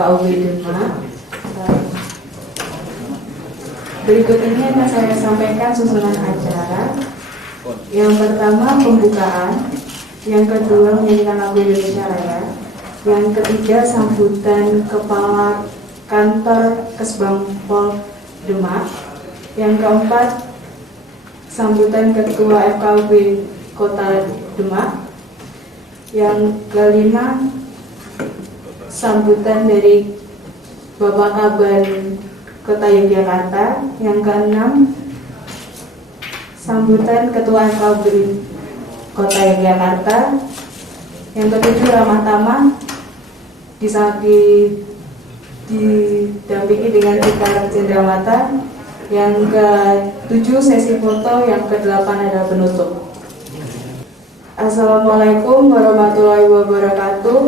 FKUB Demak. Berikut ini akan saya sampaikan susunan acara. Yang pertama pembukaan, yang kedua menyanyikan lagu Indonesia Raya, yang ketiga sambutan Kepala Kantor Kesbangpol Demak, yang keempat sambutan Ketua FKUB Kota Demak, yang kelima sambutan dari Bapak Kaban Kota Yogyakarta, yang keenam sambutan Ketua FKUB Kota Yogyakarta, yang ketujuh ramah tamah didampingi dengan gitar cendramata, yang ketujuh sesi foto, yang kedelapan adalah penutup. Assalamualaikum warahmatullahi wabarakatuh.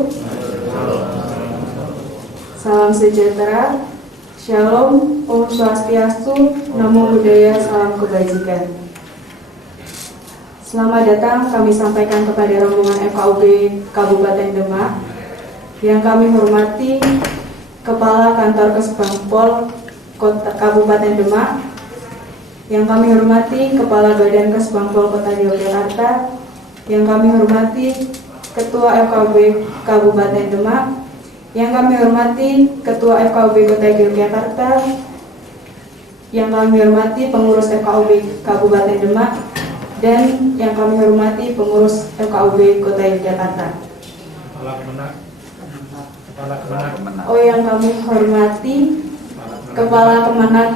Salam sejahtera, Shalom, Om Swastiastu, Namo Buddhaya, salam kebajikan. Selamat datang kami sampaikan kepada rombongan FKUB Kabupaten Demak yang kami hormati Kepala Kantor Kesbangpol Kabupaten Demak, yang kami hormati Kepala Badan Kesbangpol Kota Yogyakarta, yang kami hormati Ketua FKUB Kabupaten Demak, yang kami hormati Ketua FKUB Kota Yogyakarta, yang kami hormati pengurus FKUB Kabupaten Demak, dan yang kami hormati pengurus FKUB Kota Yogyakarta. Yang kami hormati Kepala Kemenag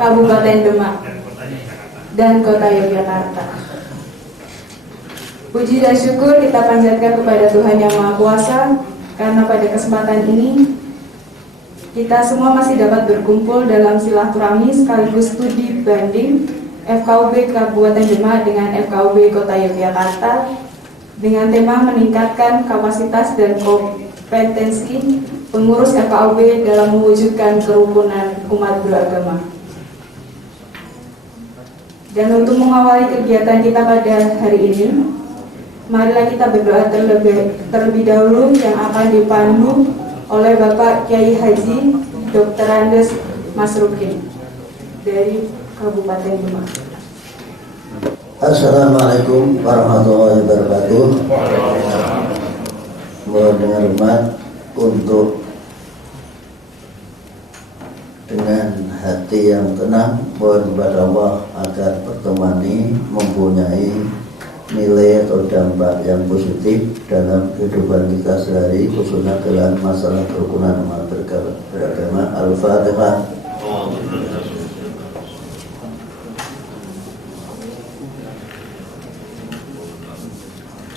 Kabupaten Demak dan Kota Yogyakarta. Puji dan syukur kita panjatkan kepada Tuhan Yang Maha Kuasa, karena pada kesempatan ini kita semua masih dapat berkumpul dalam silaturahmi sekaligus studi banding FKUB Kabupaten Demak dengan FKUB Kota Yogyakarta dengan tema meningkatkan kapasitas dan kompetensi pengurus FKUB dalam mewujudkan kerukunan umat beragama. Dan untuk mengawali kegiatan kita pada hari ini, marilah kita berdoa terlebih dahulu yang akan dipandu oleh Bapak Kiai Haji Dr. Andes Masrukin dari Kabupaten Demak. Assalamualaikum warahmatullahi wabarakatuh. Mohon dengan hormat untuk dengan hati yang tenang mohon kepada Allah agar pertemuan ini mempunyai nilai atau dampak yang positif dalam kehidupan kita sehari, khususnya dalam masalah kerukunan umat beragama. Al-Fatihah.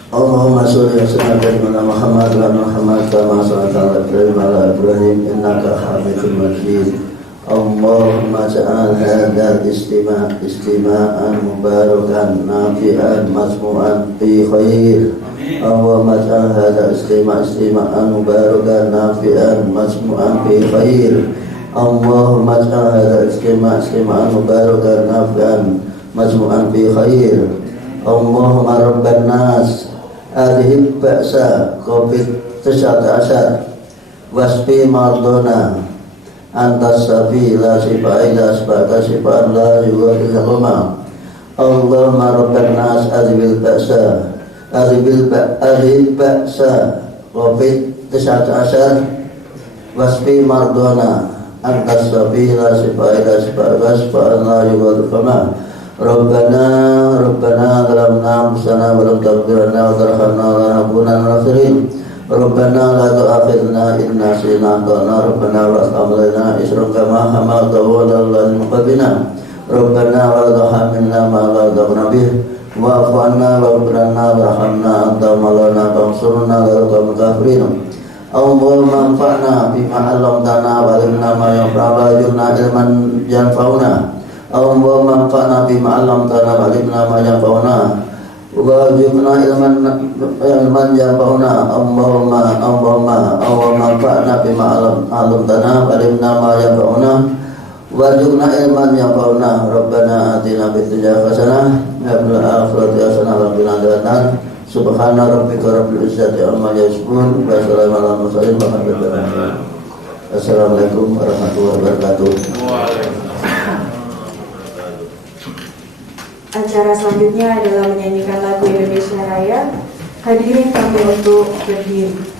Allahumma sholli ala Muhammad wa Muhammad kama shallaita ala Ibrahim wa ala Ibrahim innaka Hamidum Majid. Allahumma ja'al hadzal istima'an mubarakan nafi'an masmu'an fi khair. Allahumma ja'al hadzal istima'an mubarakan nafi'an masmu'an fi khair. Allahumma ja'al hadzal istima'an mubarakan nafi'an masmu'an fi khair. Allahumma rabban nas adhib ba'sa COVID-19 wasfi mardona antas safi la sifai la sifaka sifan la yuwadilahuma. Allahumma rabban nas adhib ba'sa COVID-19 wasfi mardona antas safi la sifai la sifaka sifan la yuwadilahuma. Rabbana zalamna anfusana wa lam taghfir lana wa tarhamna lanakunanna minal khasirin. Rabbana la tu'akhidhna in nasina akhtana. Rabbana wa tahmilna isran kama hamaltahu 'alal ladzina min qablina. Rabbana wa la tuhammilna ma la taqna bih wa'fu 'anna waghfir lana warhamna anta maulana fansurna 'alal qawmil kafirin. Allahumma anfa'na bima 'allamtana wa 'allimna ma yanfa'una warzuqna ilman yanfa'una. Allahumma anfa'na bima 'allamtana wa 'allimna ma yanfa'una warzuqna ilman yanfa'una. Allahumma anfa'na bima 'allamtana wa 'allimna ma yanfa'una warzuqna ilman yanfa'una. Rabbana atina fid dunya hasanah wa fil akhirati hasanah wa qina adzabannar. Subhana rabbika rabbil izzati amma yasifun wa salamun alal mursalin walhamdulillahi. Assalamualaikum warahmatullahi wabarakatuh. Acara selanjutnya adalah menyanyikan lagu Indonesia Raya. Hadirin kami untuk berdiri.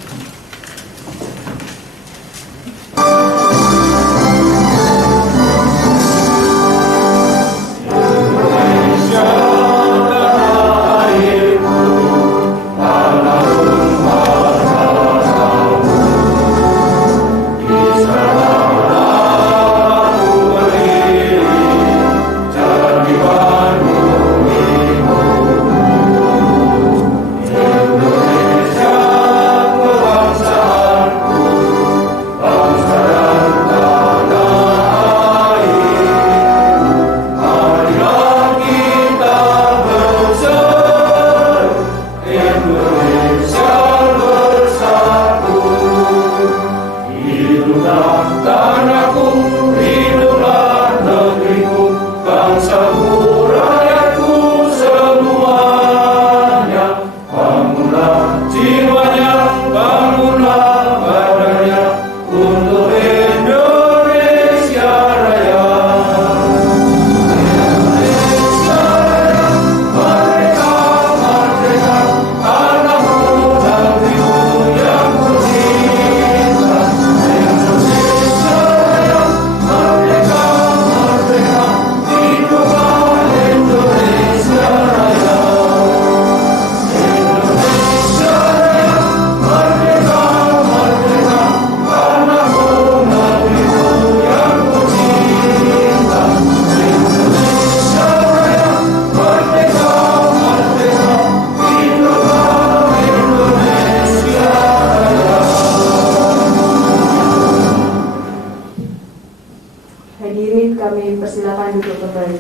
Hadirin kami persilakan duduk kembali.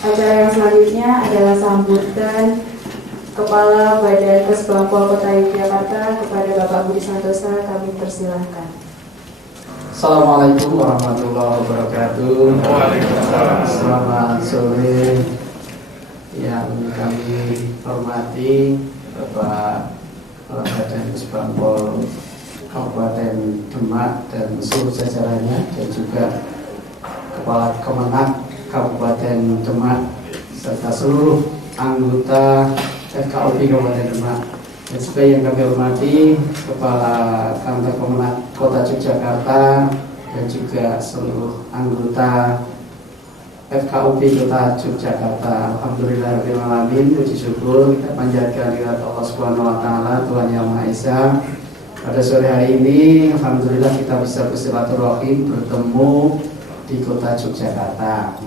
Acara yang selanjutnya adalah sambutan Kepala Badan Kesbangpol Kota Yogyakarta kepada Bapak Budi Santosa. Kami persilahkan. Assalamualaikum warahmatullahi wabarakatuh. Selamat sore yang kami hormati Bapak Kepala Badan Kesbangpol Kabupaten Demak dan seluruh jajarannya, dan juga Kepala Kemenak Kabupaten Demak serta seluruh anggota FKUP Kabupaten Demak, dan juga yang kami hormati Kepala Kantor Kemenak Kota Yogyakarta dan juga seluruh anggota FKUP Kota Yogyakarta. Alhamdulillahirrahmanirrahim, puji syukur kita panjatkan kehadirat Allah Subhanahu wa taala, Tuhan Yang Maha Esa. Pada sore hari ini alhamdulillah kita bisa bersilaturahim, bertemu di Kota Yogyakarta.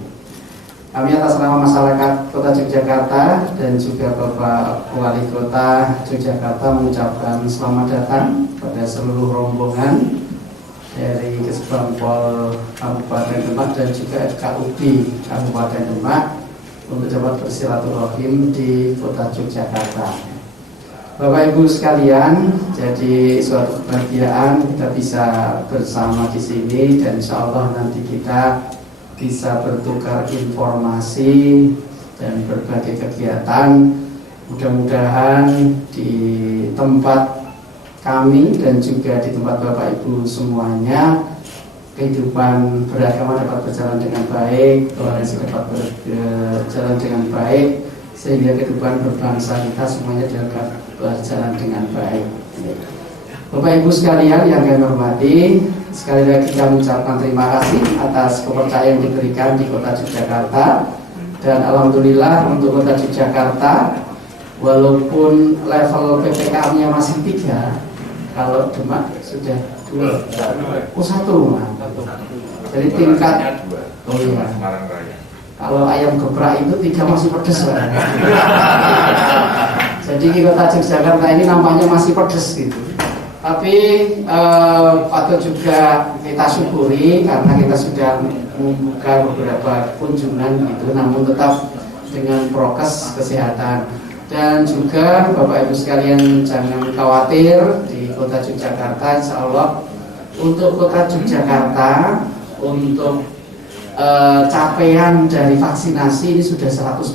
Kami atas nama masyarakat Kota Yogyakarta dan juga Bapak Wali Kota Yogyakarta mengucapkan selamat datang pada seluruh rombongan dari Kesbangpol Kabupaten Demak dan juga FKUP Kabupaten Demak untuk dapat bersilaturahim di Kota Yogyakarta. Bapak Ibu sekalian, jadi suatu kebahagiaan kita bisa bersama di sini, dan insya Allah nanti kita bisa bertukar informasi dan berbagai kegiatan. Mudah-mudahan di tempat kami dan juga di tempat Bapak Ibu semuanya kehidupan beragama dapat berjalan dengan baik, toleransi dapat berjalan dengan baik, sehingga kehidupan berbangsa kita semuanya dapat berjalan dengan baik. Bapak Ibu sekalian yang kami hormati, sekali lagi kami ucapkan terima kasih atas kepercayaan yang diberikan di Kota Yogyakarta. Dan alhamdulillah untuk Kota Yogyakarta, walaupun level PPKM-nya masih 3, kalau Demak sudah 2, 1. Jadi tingkat kalau ayam gebrak itu 3 masih pedes. Jadi di Kota Yogyakarta ini nampaknya masih pedes gitu. Tapi patut juga kita syukuri karena kita sudah membuka beberapa kunjungan gitu, namun tetap dengan prokes kesehatan. Dan juga Bapak Ibu sekalian jangan khawatir, di Kota Yogyakarta insya Allah untuk Kota Yogyakarta untuk capaian dari vaksinasi ini sudah 100%.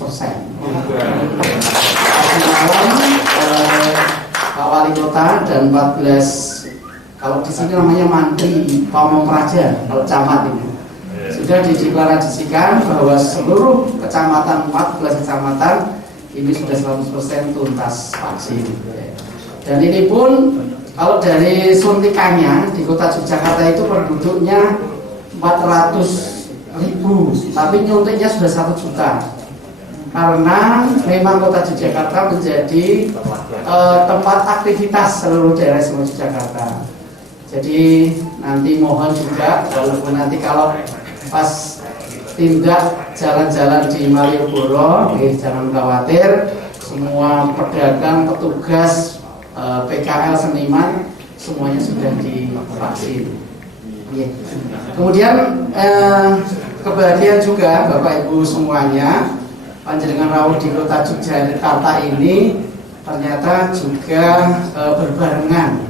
Pak Wali Kota dan 14, kalau di sini namanya Mantri Pamong Praja, kalau camat ini sudah dideklarasikan bahwa seluruh kecamatan, 14 kecamatan ini sudah 100% tuntas vaksin. Dan ini pun kalau dari suntikannya di kota Yogyakarta itu penduduknya 400.000, tapi nyuntiknya sudah 1 juta. Karena memang kota Yogyakarta menjadi tempat aktivitas seluruh daerah semua Yogyakarta. Jadi nanti mohon juga, walaupun nanti kalau pas tindak jalan-jalan di Malioboro, jangan khawatir, semua pedagang, petugas, PKL, seniman, semuanya sudah divaksin. Kemudian kebahagiaan juga Bapak Ibu semuanya, panjenengan rawuh di kota Yogyakarta ini ternyata juga berbarengan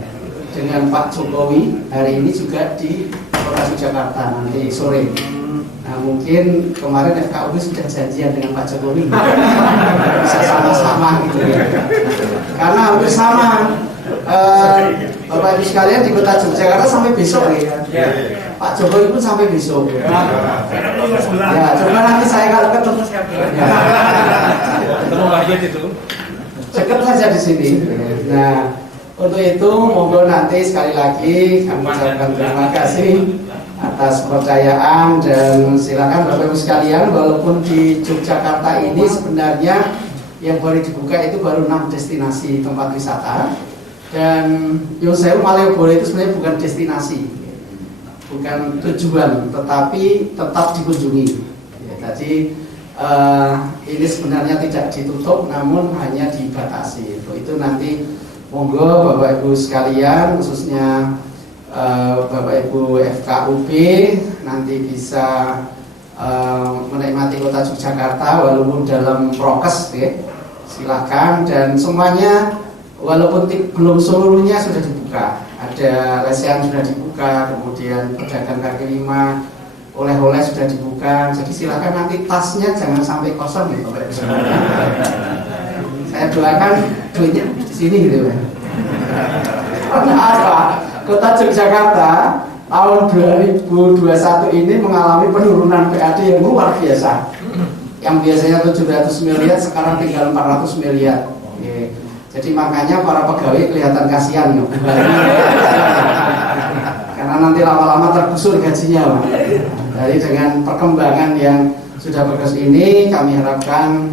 dengan Pak Jokowi hari ini juga di kota Yogyakarta nanti sore. Nah mungkin kemarin FKUB sudah janjian dengan Pak Jokowi bisa sama-sama gitu ya, karena hampir sama. Bapak Ibu sekalian di kota Yogyakarta sampai besok ya. Pak Jokowi pun sampai besok. Ya, coba nanti saya kalau ketemu dekat saja di sini. Nah, untuk itu monggo nanti sekali lagi kami ucapkan terima kasih atas kepercayaan, dan silakan Bapak Ibu sekalian, walaupun di Yogyakarta ini sebenarnya yang baru dibuka itu baru 6 destinasi tempat wisata, dan Yosewu Malioboro itu sebenarnya bukan destinasi, bukan tujuan, tetapi tetap dikunjungi. Ya, jadi ini sebenarnya tidak ditutup, namun hanya dibatasi. Itu nanti monggo Bapak Ibu sekalian, khususnya Bapak Ibu FKUB nanti bisa menikmati kota Yogyakarta walaupun dalam prokes ya. Silakan, dan semuanya walaupun belum seluruhnya sudah dibuka. Ada lesehan sudah dibuka, kemudian pedagang kaki lima, oleh-oleh sudah dibuka. Jadi silakan, nanti tasnya jangan sampai kosong ya Bapak Ibu sekalian. Saya doakan duitnya di sini gitu ya. Karena apa? Kota Yogyakarta tahun 2021 ini mengalami penurunan PAD yang luar biasa. Yang biasanya 700 miliar sekarang tinggal 400 miliar. Oke. Jadi makanya para pegawai kelihatan kasihan ya. Karena nanti lama-lama tergusur gajinya, Pak. Jadi dengan perkembangan yang sudah bagus ini, kami harapkan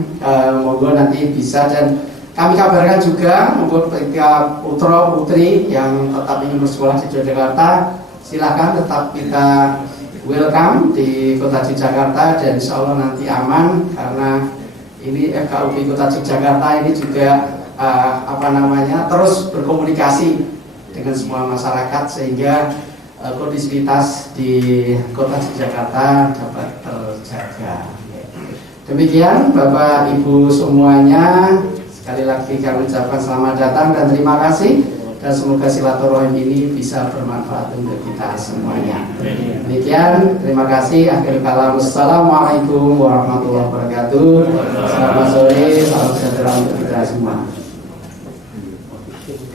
monggo nanti bisa, dan kami kabarkan juga monggo ketika putra putri yang tetap ingin bersekolah di Yogyakarta, silakan tetap kita welcome di kota Yogyakarta, dan insya Allah nanti aman, karena ini FKUB Kota Yogyakarta ini juga terus berkomunikasi dengan semua masyarakat sehingga kondisivitas di Kota Yogyakarta dapat terjaga. Demikian Bapak Ibu semuanya, sekali lagi kami ucapkan selamat datang dan terima kasih, dan semoga silaturahim ini bisa bermanfaat untuk kita semuanya. Demikian, terima kasih. Akhir kalam, assalamualaikum warahmatullahi wabarakatuh. Selamat sore, salam sejahtera untuk kita semua.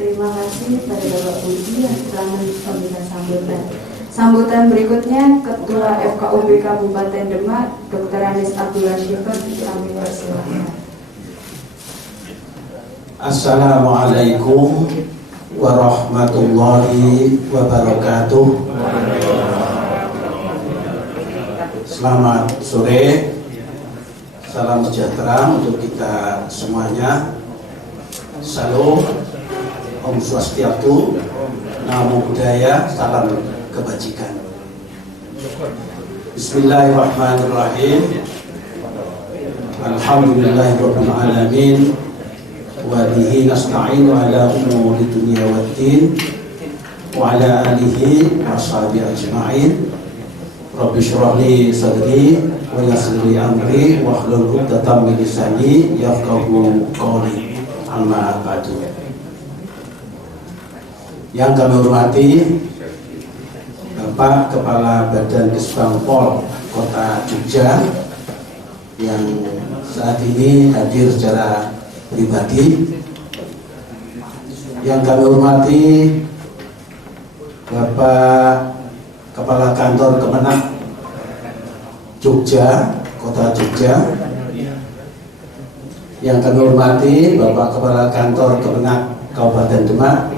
Terima kasih pada Bapak Budi yang telah memberikan sambutan. Sambutan berikutnya Ketua FKUB Kabupaten Demak, Dr. Anis Abdullah Syifat, kami persilakan. Assalamualaikum warahmatullahi wabarakatuh. Selamat sore, salam sejahtera untuk kita semuanya. Salam, Om Swastiastu, Namo Buddhaya, salam kebajikan. Bismillahirrahmanirrahim. Alhamdulillahirabbil alamin. Wa bihi nasta'inu ala umuri dunya waddin wa ala alihi wa sahbihi ajma'in. Rabbi shrah li sadri wa yassir li amri wa hlul 'uqdatam min lisani yafqahu qawli. Amma ba'du. Yang kami hormati Bapak Kepala Badan Kesbangpol Kota Jogja yang saat ini hadir secara pribadi, Yang kami hormati Bapak Kepala Kantor Kemenak Jogja, Kota Jogja. Yang kami hormati Bapak Kepala Kantor Kemenak Kabupaten Demak,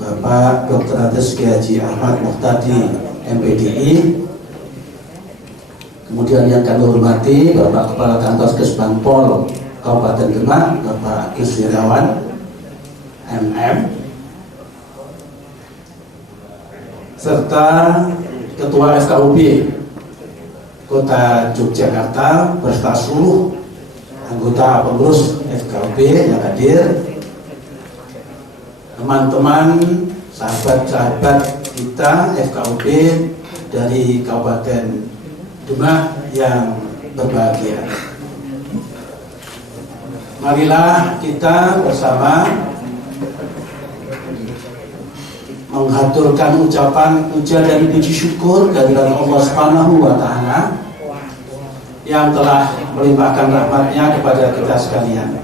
Bapak Dr. Andes Kiai Haji Ahmad Muhtadi, MPDI. Kemudian yang kami hormati Bapak Kepala Kantor Kesbangpol Kabupaten Demak, Bapak Agus Wirawan, MM, serta Ketua FKUB Kota Yogyakarta beserta seluruh anggota pengurus FKUB yang hadir, teman-teman, sahabat-sahabat kita FKUB dari Kabupaten Demak yang berbahagia. Marilah kita bersama menghaturkan ucapan puja dan puji syukur kehadirat Allah Subhanahu wa Ta'ala yang telah melimpahkan rahmatnya kepada kita sekalian,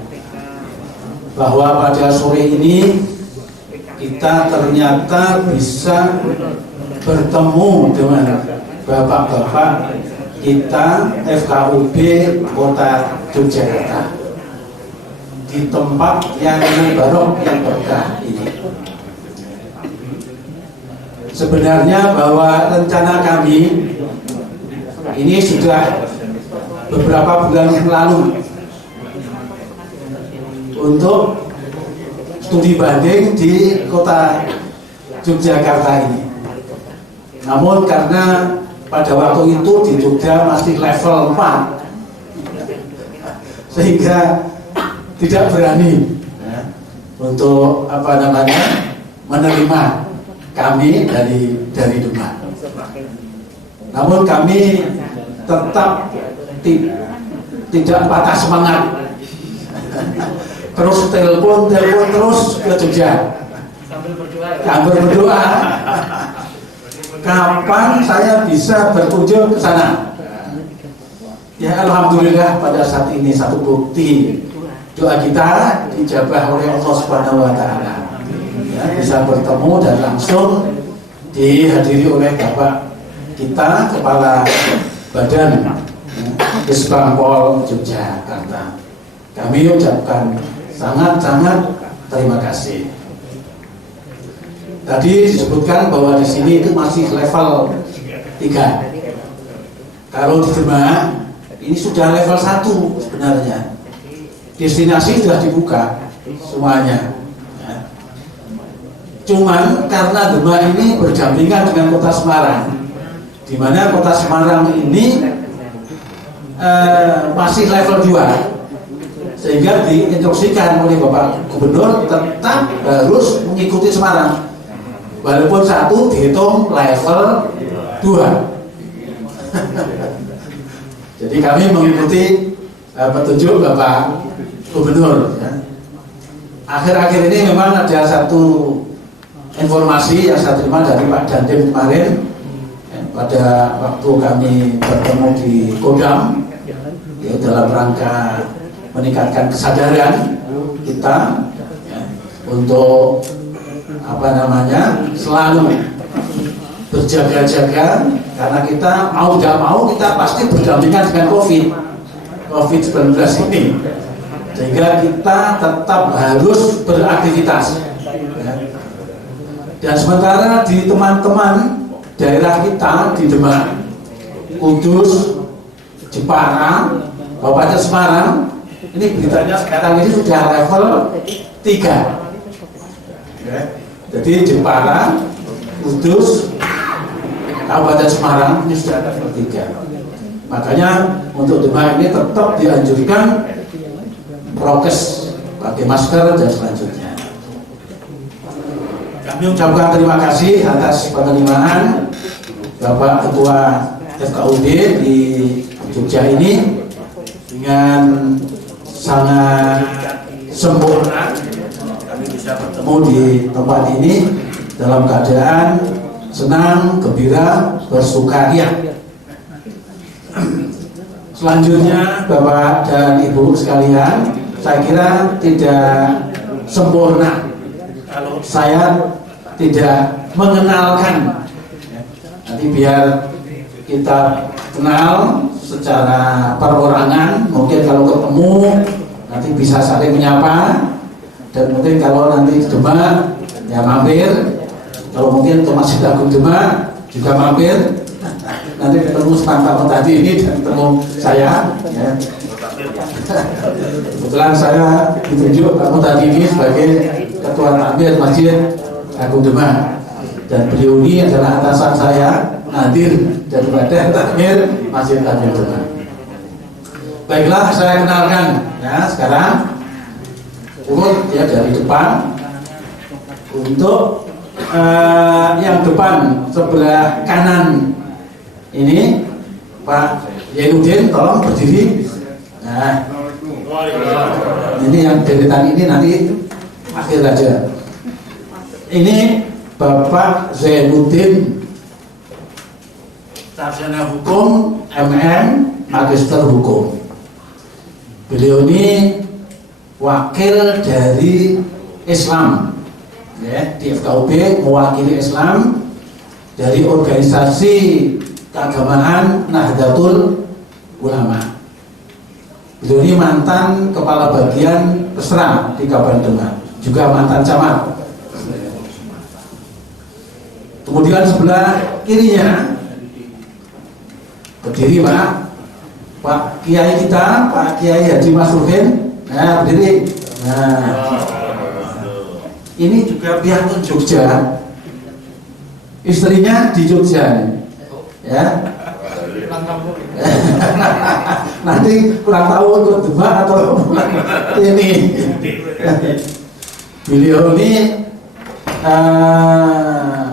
bahwa pada sore ini kita ternyata bisa bertemu dengan bapak-bapak kita FKUB Kota Yogyakarta di tempat yang mubarak, yang berkah ini. Sebenarnya bahwa rencana kami ini sudah beberapa bulan yang lalu untuk studi banding di Kota Yogyakarta ini. Namun karena pada waktu itu di Jogja masih level 4, sehingga tidak berani untuk menerima kami dari Demak. Namun kami tetap tidak patah semangat, terus telepon terus ke Jogja sambil berdoa kapan saya bisa berkunjung ke sana. Ya alhamdulillah pada saat ini satu bukti doa kita dijabah oleh Allah Subhanahu wa Ta'ala. Ya, bisa bertemu dan langsung dihadiri oleh Bapak kita Kepala Badan Kesbangpol Yogyakarta. Kami ucapkan sangat-sangat terima kasih. Tadi disebutkan bahwa di sini itu masih level 3. Kalau di Demak ini sudah level 1 sebenarnya. Destinasi sudah dibuka semuanya. Cuman karena Demak ini berdampingan dengan Kota Semarang, di mana Kota Semarang ini masih level 2, sehingga diinstruksikan oleh Bapak Gubernur tetap harus mengikuti Semarang, walaupun 1 dihitung level 2. Jadi kami mengikuti petunjuk Bapak Gubernur. Akhir-akhir ini memang ada satu informasi yang saya terima dari Pak Dandim kemarin pada waktu kami bertemu di Kodam, ya, dalam rangka meningkatkan kesadaran kita untuk selalu berjaga-jaga, karena kita mau tidak mau kita pasti berdampingan dengan COVID-19 ini, sehingga kita tetap harus beraktivitas. Dan sementara di teman-teman daerah kita di Demak, Kudus, Jepara, Kabupaten Semarang, ini beritanya sekarang ini sudah level 3. Jadi Jepara, Kudus, Kabupaten Semarang ini sudah level 3. Makanya untuk Demak ini tetap dianjurkan prokes, pakai masker dan selanjutnya. Kami ucapkan terima kasih atas penerimaan Bapak Ketua FKUB di Jogja ini dengan sangat sempurna. Kami bisa bertemu di tempat ini dalam keadaan senang, gembira, bersukaria. Selanjutnya Bapak dan Ibu sekalian, saya kira tidak sempurna kalau saya tidak mengenalkan, nanti biar kita kenal secara perorangan, mungkin kalau ketemu nanti bisa saling menyapa, dan mungkin kalau nanti di Demak ya mampir, kalau mungkin ke Masjid Agung Demak juga mampir, nanti ketemu Pak tadi ini dan ketemu saya ya. Kebetulan saya ditunjuk kamu tadi ini sebagai Ketua Takmir Masjid Agung Demak, dan beliau ini adalah atasan saya Nadir daripada Takmir Masjid Agung Demak. Baiklah, saya kenalkan ya sekarang urut ya dari depan. Untuk yang depan sebelah kanan ini Pak Yainuddin, tolong berdiri. Nah, ini yang deretan ini nanti akhir aja. Ini Bapak Zainuddin, sarjana hukum, MM, magister hukum. Beliau ini wakil dari Islam ya, di FKUB mewakili Islam dari organisasi keagamaan Nahdlatul Ulama. Beliau ini mantan kepala bagian Kesra di Kabupaten Demak, juga mantan camat. Kemudian sebelah kirinya berdiri Pak Kiai kita, Pak Kiai Haji Masruhin. Nah, berdiri. Nah, ini juga pihak Jogja, istrinya di Jogja, ya. Nanti kurang tahu untuk Demak atau ini. Beliau ini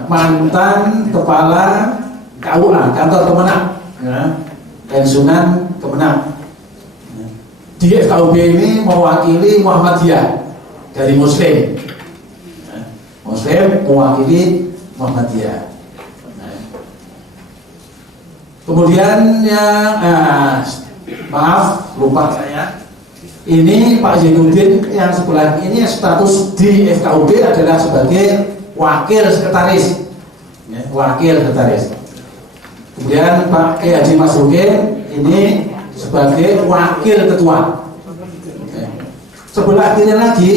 mantan kepala KUA, kantor Kemenak, ya. Pensiunan Kemenak. Di FKUB ini mewakili Muhammadiyah dari Muslim. Muslim mewakili Muhammadiyah. Kemudian yang maaf lupa saya. Ini Pak Zainuddin yang sebelah ini status di FKUB adalah sebagai wakil sekretaris. Ya, wakil sekretaris. Kemudian Pak Kiai Haji Masruhin ini sebagai wakil ketua. Sebelah kiri lagi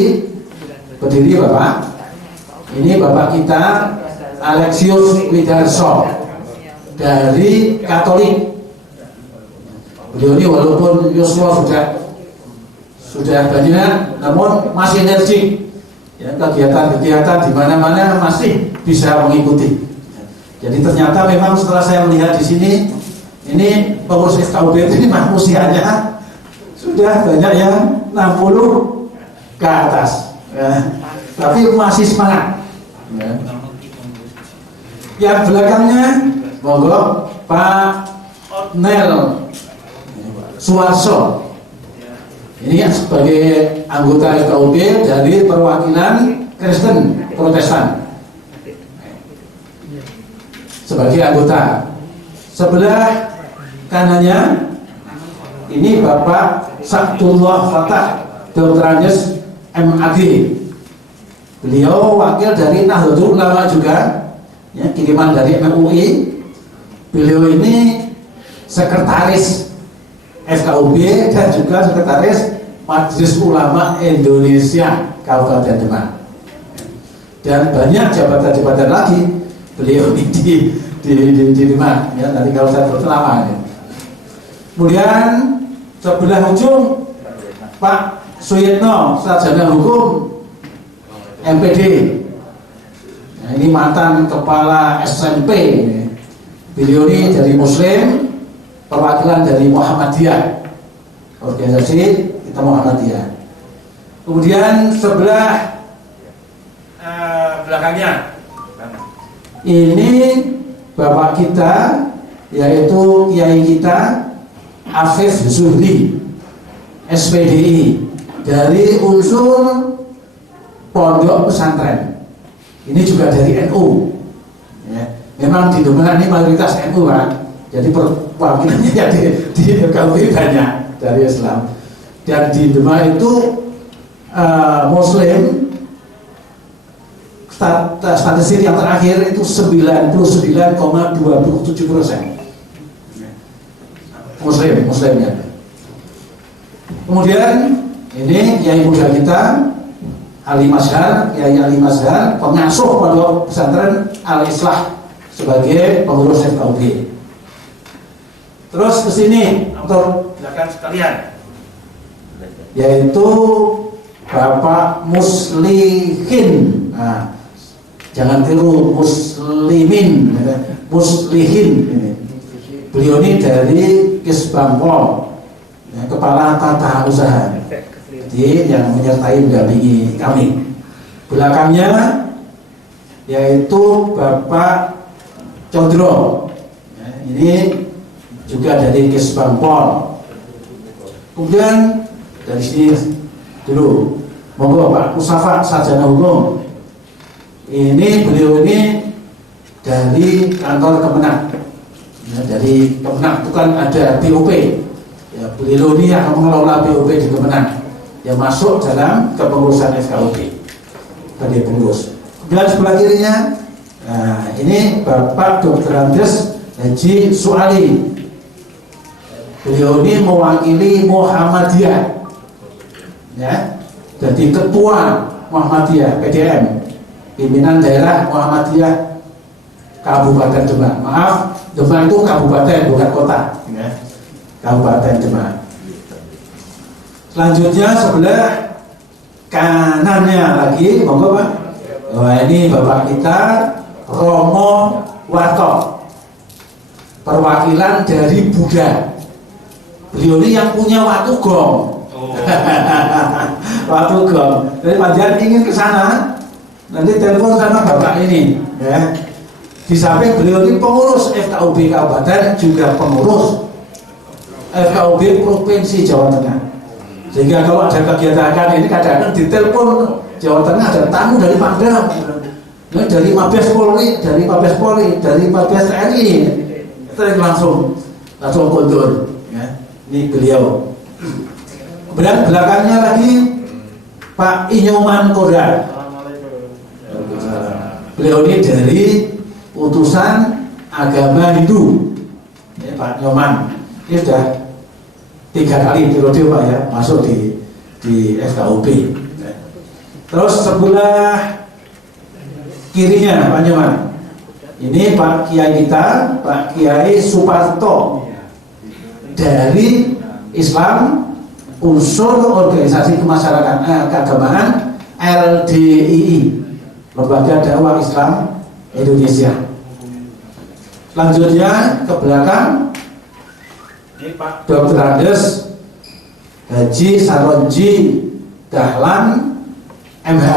berdiri Bapak. Ini Bapak kita Alexius Widarso dari Katolik. Beliau ini walaupun Yosua sudah banyak, namun masih energik. Ya, kegiatan-kegiatan di mana-mana masih bisa mengikuti. Jadi ternyata memang setelah saya melihat di sini, ini pengurus FKUB ini usianya sudah banyak yang 60 ke atas, ya. Tapi masih semangat. Ya. Yang belakangnya, monggo Pak Otnel Suwarso. Ini yang sebagai anggota FKUB dari perwakilan Kristen Protestan. Sebagai anggota. Sebelah kanannya ini Bapak Sabtullah Fatah, Dr. Anjes MAG. Beliau wakil dari Nahdlatul Ulama juga, ya, kiriman dari MUI. Beliau ini sekretaris FKUB dan juga sekretaris Majelis Ulama Indonesia Kabupaten Demak. Dan banyak jabatan-jabatan lagi beliau ini di Demak, ya, nanti kalau saya terus lama ya. Kemudian sebelah ujung Pak Suyitno, sarjana hukum MPD. Nah, ini mantan kepala SMP. Beliau ini dari Muslim, perwakilan dari Muhammadiyah, organisasi kita Muhammadiyah. Kemudian sebelah belakangnya ini Bapak kita, yaitu Kiai kita Afif Zuhri, SPDI, dari unsur Pondok Pesantren. Ini juga dari NU. Ya, memang di Demak ini mayoritas NU kan. Jadi perwakilannya ya di FKUB banyak dari Islam. Dan di Demak itu Muslim statistik yang terakhir itu 99,27% muslimnya. Kemudian ini Kiai muda kita Ali Mazhar, pengasuh pondok pesantren Al Islah sebagai pengurus FKUB. Terus ke sini untuk silakan sekalian, yaitu Bapak Muslihin. Nah, jangan tiru muslimin, muslihin. Beliau ini dari Kisbangpol, kepala tata usaha, jadi yang menyertai mendampingi kami. Belakangnya yaitu Bapak Condro, ini juga dari Kisbangpol. Kemudian dari sini dulu, monggo Pak Mustafa Sarjana Hukum. Ini beliau ini dari kantor Kemenang. Dari Kemenang itu kan ada BOP. Ya, beliau ini yang mengelola BOP di Kemenang, yang masuk dalam kepengurusan FKUB sebagai pengurus. Dan sebelah kirinya, nah, ini Bapak Dr. Andes Haji Suali. Beliau ini mewakili Muhammadiyah, ya, jadi ketua Muhammadiyah PDM, pimpinan daerah Muhammadiyah Kabupaten Demak. Maaf, Demak itu kabupaten bukan kota, ya. Kabupaten Demak. Selanjutnya sebelah kanannya lagi, monggo Pak. Wah, ini Bapak kita Romo Warto, perwakilan dari Buddha. Beliau ini yang punya Watu Gong. Watu Gong. Jadi panjenengan ingin ke sana, nanti telepon sama Bapak ini, ya. Di samping beliau ini pengurus FKUB Kabupaten, juga pengurus FKUB Provinsi Jawa Tengah. Sehingga kalau ada kegiatan ini kadang-kadang ditelepon Jawa Tengah, ada tamu dari Pangdam, dari Mabes Polri, dari Mabes TNI, langsung kondur. Ya. Ini beliau. Kemudian belakangnya lagi Pak Inyoman Koda. Beliau ini dari utusan agama Hindu, ya, Pak Nyoman. Ini sudah 3 kali periode Pak ya masuk di FKUB. Terus sebelah kirinya Pak Nyoman, ini Pak Kiai kita, Pak Kiai Suparto dari Islam Unsur Organisasi Kemasyarakatan Keagamaan LDII, Lembaga Dakwah Islam Indonesia. Selanjutnya ke belakang ini Pak Dr. Andes Haji Saronji Dahlan MH.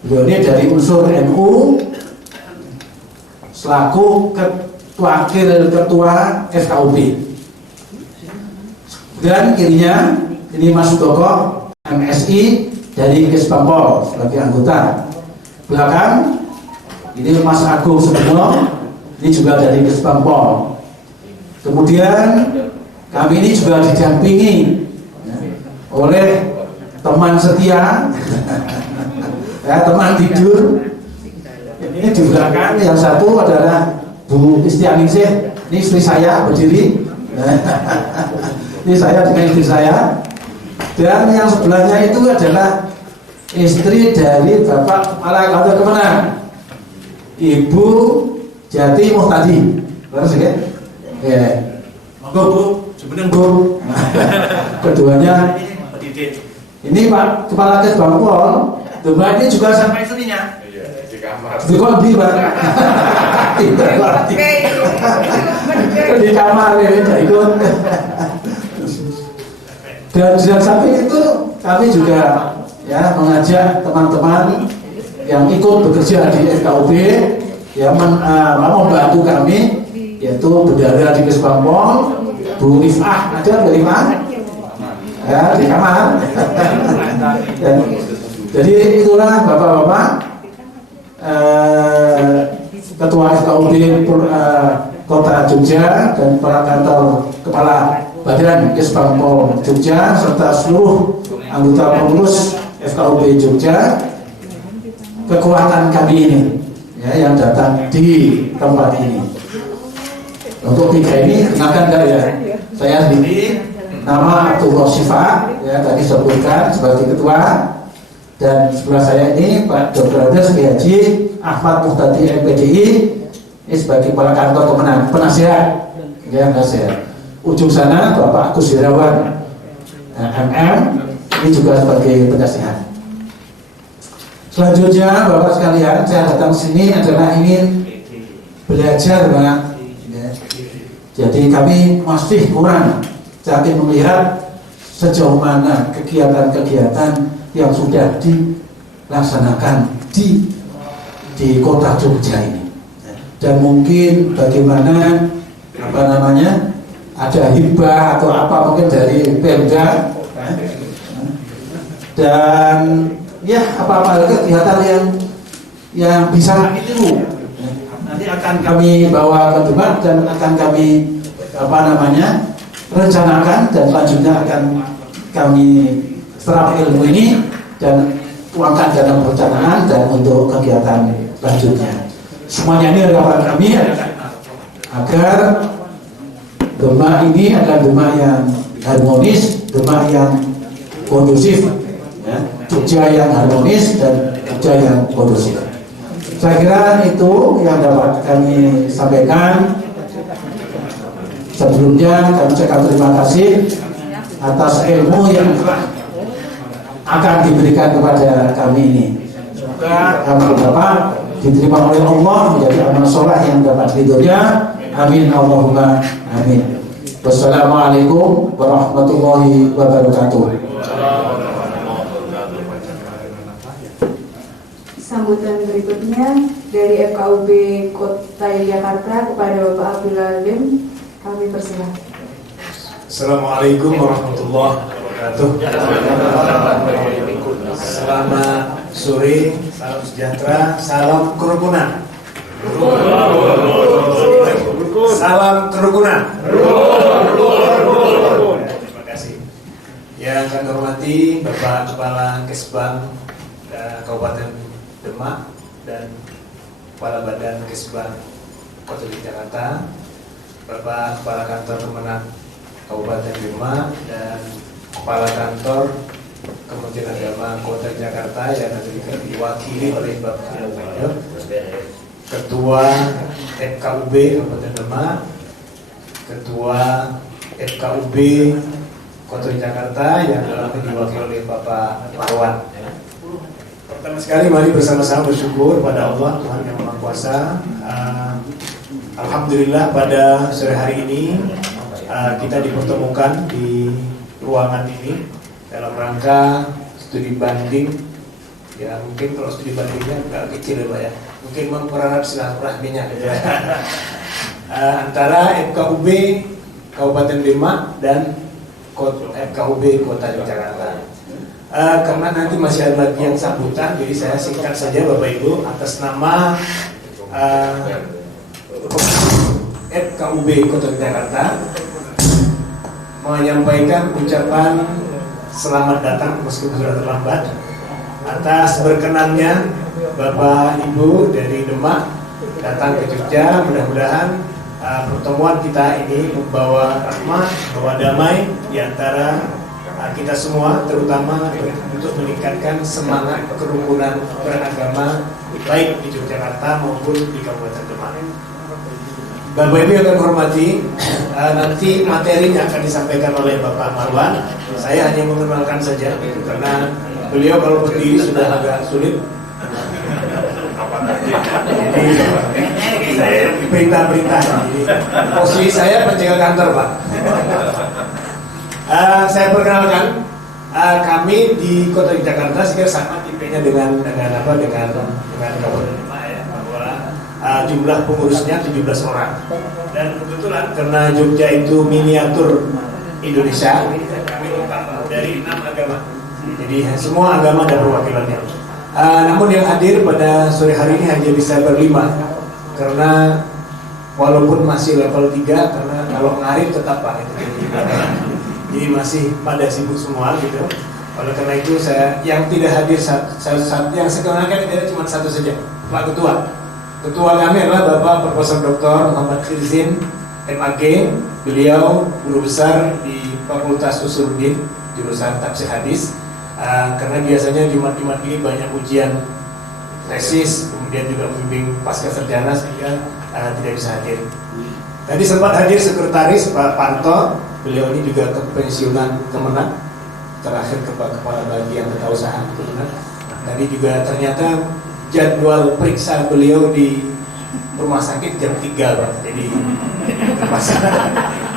Beliau ini dari unsur NU selaku wakil ketua FKUB. Dan kirinya ini Mas Doko MSI dari Kisbangpol sebagai anggota. Belakang ini Mas Agung Sugeno, ini juga dari Kisbangpol. Kemudian kami ini juga didampingi oleh teman setia, ya, teman tidur. Ini di belakang yang satu adalah Bu Istianingsih, ini istri saya berdiri. Ini saya dengan istri saya. Dan yang sebelahnya itu adalah istri dari Bapak Kepala Kantor Kemenang, Ibu Jati Muhtadi. Benar ya? Ya. Monggo Bu, sebenarnya Bu. Keduanya ini Pak Kepala Kisbangpol. Demak ini juga sampai istrinya. Iya, di kamar. Di kondi Pak. Di kamar ya, ikut. Dan di samping itu kami juga ya mengajak teman-teman yang ikut bekerja di FKUB yang membantu kami, yaitu bendahara di Kisbangpol, Bu Rifah. Ada Bu Rifah? Ya, di kamar. Dan, jadi itulah Bapak-bapak Ketua FKUB Kota Jogja dan para kantor kepala Badan Kisbangpol Jogja serta seluruh anggota pengurus FKUB Jogja. kekuatan kami ini ya, yang datang di tempat ini. Untuk 3 ini kenalkan enggak ya? Saya sendiri nama Abdullah Syifa ya, tadi sebutkan sebagai ketua, dan sebelah saya ini Pak Dr. Haji Ahmad Muhtadi MPDI ini sebagai kepala kantor penasihat ya, nasihat. Ujung sana Bapak Agus Irawan MM ini juga sebagai penasihat. Selanjutnya Bapak sekalian, saya datang sini adalah ingin belajar Pak ya. Jadi kami masih kurang saya melihat sejauh mana kegiatan-kegiatan yang sudah dilaksanakan di kota Jogja ini, dan mungkin bagaimana ada hibah atau apa mungkin dari Pemda dan ya apa-apa kegiatan yang bisa kami tiru nanti akan kami bawa ke Demak dan akan kami rencanakan, dan selanjutnya akan kami serap ilmu ini dan tuangkan dalam perencanaan dan untuk kegiatan selanjutnya. Semuanya ini harapan kami agar Demak ini adalah Demak yang harmonis, Demak yang kondusif ya, Jogja yang harmonis dan Jogja yang kondusif. Saya kira itu yang dapat kami sampaikan. Sebelumnya kami ucapkan terima kasih atas ilmu yang akan diberikan kepada kami ini. Semoga amal Bapak diterima oleh Allah menjadi amal soleh yang dapat ridhonya. Amin Allahumma amin. Wassalamualaikum warahmatullahi wabarakatuh. Sambutan berikutnya dari FKUB Kota Yogyakarta kepada Bapak Abdullah Alim, kami persilakan. Assalamualaikum warahmatullahi wabarakatuh. Selamat sore, salam sejahtera, salam kerukunan. Salam kerukunan. Terima kasih. Yang kami hormati Bapak Kepala Kesbang Kabupaten Demak dan Kepala Badan Kesbang Kota Yogyakarta, Bapak Kepala Kantor Kemenang Kabupaten Demak dan Kepala Kantor Kementerian Agama Kota Jakarta yang nanti diwakili oleh Bapak Gubernur, Ketua FKUB Kabupaten Demak, Ketua FKUB Kota Jakarta yang dalam diwakili oleh Bapak Marwan. Pertama sekali mari bersama-sama bersyukur pada Allah Tuhan Yang Maha Kuasa. Alhamdulillah pada sore hari ini kita dipertemukan di ruangan ini dalam rangka studi banding. Ya mungkin kalau studi bandingnya agak kecil ya Pak ya, mungkin mempererat silaturahminya antara FKUB Kabupaten Demak dan FKUB Kota Yogyakarta. Karena nanti masih ada lagi yang sambutan, jadi saya singkat saja Bapak Ibu atas nama FKUB Kota Jakarta menyampaikan ucapan selamat datang meskipun sudah terlambat atas berkenannya Bapak Ibu dari Demak datang ke Jogja. Mudah-mudahan pertemuan kita ini membawa rahmah, membawa damai di antara kita semua, terutama untuk meningkatkan semangat kerukunan beragama baik di Yogyakarta maupun di Kabupaten Demak. Bapak Ibu yang kami hormati, nanti materinya akan disampaikan oleh Bapak Marwan. Saya hanya mengenalkan saja, karena beliau kalau berdiri sudah agak sulit. Jadi saya perintah-perintah. Posisi saya penjaga kantor Pak. Saya perkenalkan, kami di Kota Jakarta sekitar sama tipenya dengan Kabupaten Demak ya, bahwa jumlah pengurusnya 17 orang. Dan kebetulan karena Jogja itu miniatur Indonesia, kami lengkap dari 6 agama. Jadi semua agama ada perwakilannya. Namun yang hadir pada sore hari ini hanya bisa berlima, karena walaupun masih level 3, karena kalau ngarit tetap Pak itu. Jadi masih pada sibuk semua gitu. Oleh karena itu yang tidak hadir yang sekenalkan tidak cuma satu saja, Pak Ketua. Ketua kami adalah Bapak Profesor Dr. Muhammad Khirzin, MAG. Beliau guru besar di Fakultas Usuluddin, jurusan Tafsir Hadis. Karena biasanya Jumat-Jumat ini banyak ujian tesis, kemudian juga membimbing pasca sarjana sehingga tidak bisa hadir. Tadi sempat hadir sekretaris Pak Parto, beliau ini juga kepensiunan Kemenang, terakhir kepala bagian ketausahaan Kemenang. Tadi juga ternyata jadwal periksa beliau di rumah sakit jam 3 Pak. Jadi pas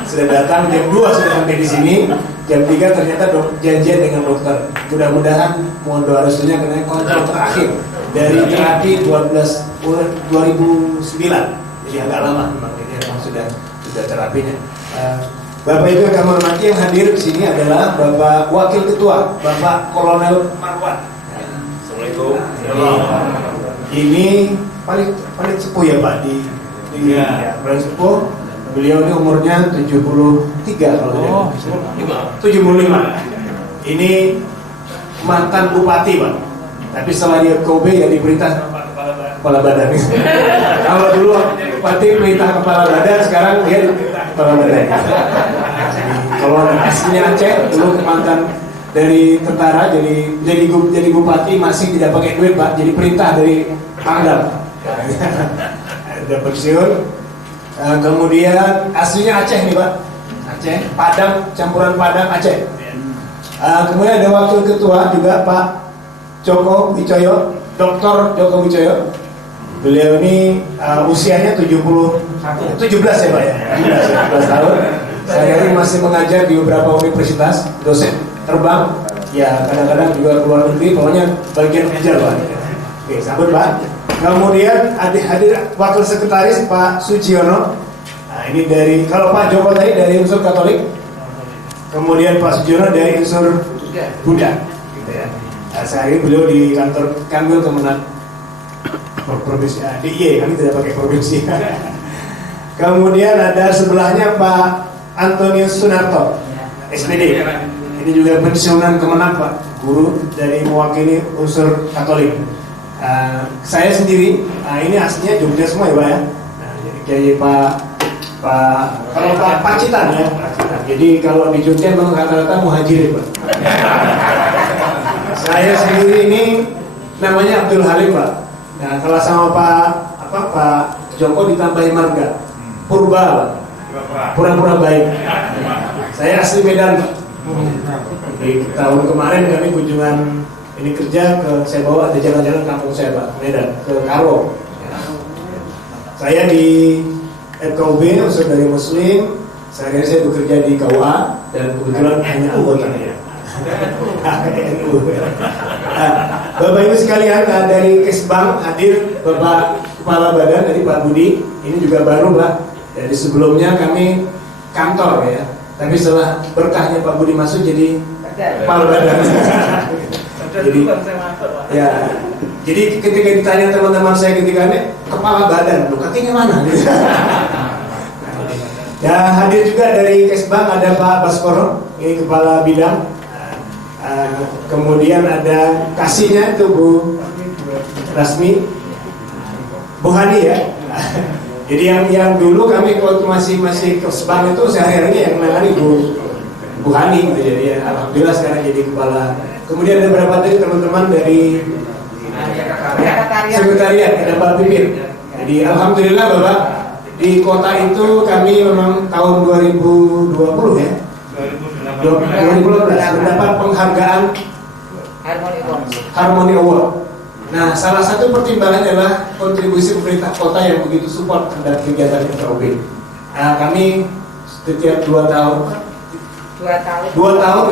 sudah datang jam 2 sudah sampai di sini, jam 3 ternyata janjian dengan dokter. Mudah-mudahan mohon doa restunya karena kontrol terakhir dari terapi 2009. Jadi agak lama memang ini memang sudah terapinya. Bapak Ibu yang kami hormati, yang hadir di sini adalah Bapak Wakil Ketua, Bapak Kolonel Marwan. Assalamualaikum. Ini paling sepuh ya Pak di paling sepuh. Beliau ini umurnya 73 kalau tidak 75. Ini mantan bupati Pak. Tapi setelah dia Kobe ya diperintah sama kepala badan. Kalau dulu bupati perintah kepala badan, sekarang dia diperintah kepala badan. Kalau aslinya Aceh, dulu mantan dari tentara, jadi bupati masih tidak pakai duit Pak, jadi perintah dari Pangdam. Ada pensiun. Kemudian aslinya Aceh nih Pak, Aceh, Padang, campuran Padang Aceh. Kemudian ada wakil ketua juga Pak Joko Wicoyo, Dr. Joko Wicoyo. Beliau ini usianya 17 ya Pak ya, 17 tahun. Saya ini masih mengajar di beberapa universitas, dosen terbang, ya kadang-kadang juga keluar negeri, pokoknya bagian ajar Pak. Oke, sambut Pak. Kemudian hadir wakil sekretaris Pak Sujiono. Nah, ini dari, kalau Pak Joko tadi dari unsur Katolik, kemudian Pak Sujiono dari unsur Buddha. Gitu ya. Nah, sehari beliau di kantor Kanwil Kemenang provinsi DIY, kami tidak pakai provinsi. Kemudian ada sebelahnya Pak Antonius Sunarto, SPD. Ini juga pensiunan Kemenang Pak, guru dari mewakili unsur Katolik. Saya sendiri, ini aslinya Jogja semua ya Pak ya. Nah, jadi kayak Pak Pacitan ya. Jadi kalau di Jogja memang rata-rata muhajirin Pak. Saya sendiri ini namanya Abdul Halim Pak. Nah, kalau sama Pak Joko ditambahi marga Purba Pak. Pura-pura baik. Saya asli Medan Pak. Di tahun kemarin kami kunjungan ini kerja saya bawa ada jalan-jalan kampung saya Pak, Medan, ke Karo. Saya di FKUB, unsur dari Muslim. Saya bekerja di KUA dan kebetulan hanya anggotanya. Bapak Ibu sekalian, dari Kesbang hadir Bapak Kepala Badan dari Pak Budi. Ini juga baru Pak. Jadi sebelumnya kami kantor ya, tapi setelah berkahnya Pak Budi masuk jadi Kepala Badan. Jadi ketika ditanya teman-teman saya ketika ini Kepala Badan, loh kakinya mana? Ya, hadir juga dari Kesbang ada Pak Baskoro, ini Kepala Bidang. Kemudian ada kasihnya itu Bu Rasmi, Bu Hani ya. Jadi yang dulu kami waktu masih Kesbang itu sehari-harinya yang menangani Bu Hani gitu. Jadi ya, alhamdulillah sekarang jadi kepala. Kemudian ada beberapa tadi teman-teman dari sekretariat, ada Pak Pipir. Jadi alhamdulillah Bapak, di kota itu kami memang tahun 2020 ya, 2012 mendapat penghargaan Harmony Award. Nah, salah satu pertimbangan adalah kontribusi pemerintah kota yang begitu support terhadap kegiatan FKUB. Nah, kami setiap 2 tahun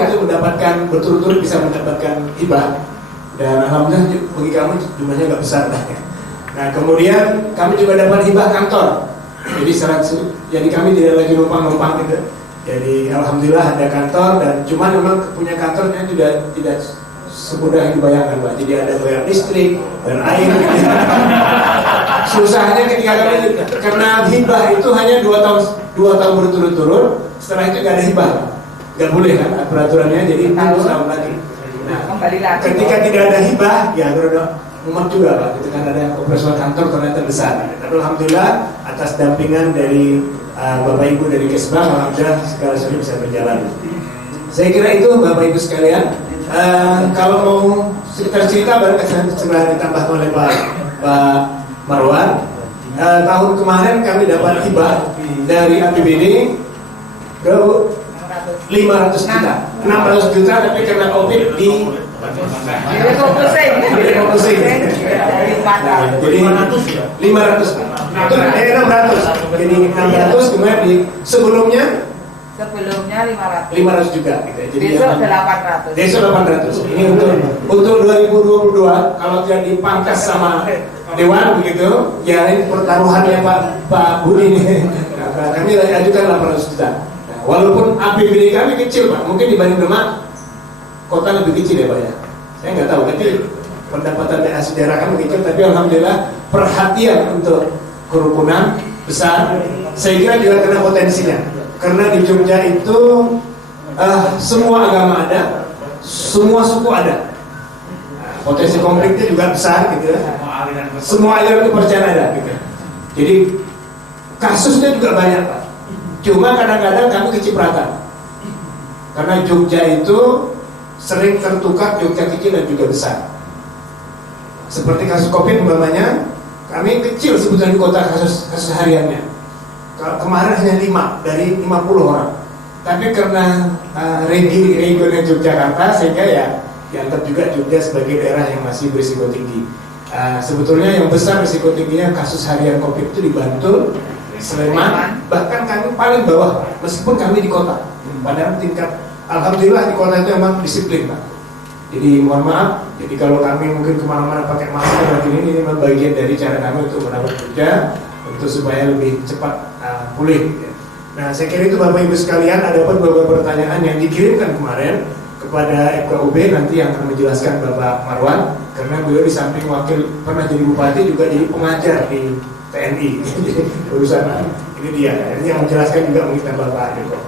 itu mendapatkan berturut-turut bisa mendapatkan hibah, dan alhamdulillah bagi kami jumlahnya nggak besar lah ya. Nah, kemudian kami juga dapat hibah kantor. Jadi kami tidak lagi numpang-numpang gitu. Jadi alhamdulillah ada kantor, dan cuman memang punya kantornya tidak semudah yang dibayangkan Pak. Jadi ada bayar listrik dan air gitu. Susahnya ketika kami karena hibah itu hanya 2 tahun berturut-turut, setelah itu nggak ada hibah, nggak boleh kan peraturannya, jadi 6 tahun lagi. Kembali lagi. Ketika tidak ada hibah, ya berodok mumet juga Pak. Itu kan ada operasional kantor ternyata besar. Tapi alhamdulillah atas dampingan dari Bapak Ibu dari Kesbang, alhamdulillah segala sesuatu bisa berjalan. Saya kira itu Bapak Ibu sekalian. Kalau mau cerita baru segera ditambah oleh Pak Marwan. Tahun kemarin kami dapat hibah dari APBD 500 juta, 600 juta, tapi karena COVID di Refocusing. jadi 500, itu 600, jadi 600 kemudian di sebelumnya 500 juga, gitu. Jadi Besok 800. Besok 800. Ini untuk 2022 kalau tidak dipangkas sama Dewan begitu, ya ini pertaruhannya Pak Budi ini. Kami ajukan 800 juta. Nah, walaupun APBD kami kecil Pak, mungkin dibanding Demak kota lebih kecil ya Pak ya. Saya nggak tahu, tapi pendapatan daerah sejarah kami kecil, tapi alhamdulillah perhatian untuk kerukunan besar. Saya kira juga karena potensinya. Karena di Jogja itu semua agama ada, semua suku ada. Potensi konfliknya juga besar gitu ya. Semua aliran kepercayaan ada gitu. Jadi kasusnya juga banyak Pak. Cuma kadang-kadang kami kecipratan. Karena Jogja itu sering tertukar Jogja kecil dan juga besar. Seperti kasus Covid umpamanya, kami kecil sebetulnya di kota kasus hariannya. Kemarin hanya 5 dari 50 orang. Tapi karena regionnya Yogyakarta, sehingga ya dianggap juga Jogja sebagai daerah yang masih berisiko tinggi. Sebetulnya yang besar risiko tingginya kasus harian COVID itu di Bantul, Sleman, bahkan kami paling bawah meskipun kami di kota. Padahal tingkat alhamdulillah di kota itu memang disiplin Pak. Jadi mohon maaf, jadi kalau kami mungkin kemana-mana pakai masker ini memang bagian dari cara kami untuk merawat Jogja untuk supaya lebih cepat pulih. Nah saya kira itu Bapak Ibu sekalian, ada beberapa pertanyaan yang dikirimkan kemarin kepada FKUB, nanti yang akan menjelaskan Bapak Marwan, karena beliau di samping wakil pernah jadi bupati juga jadi pengajar di TNI. Urusan ini dia, ini yang menjelaskan juga mungkin Bapak Joko.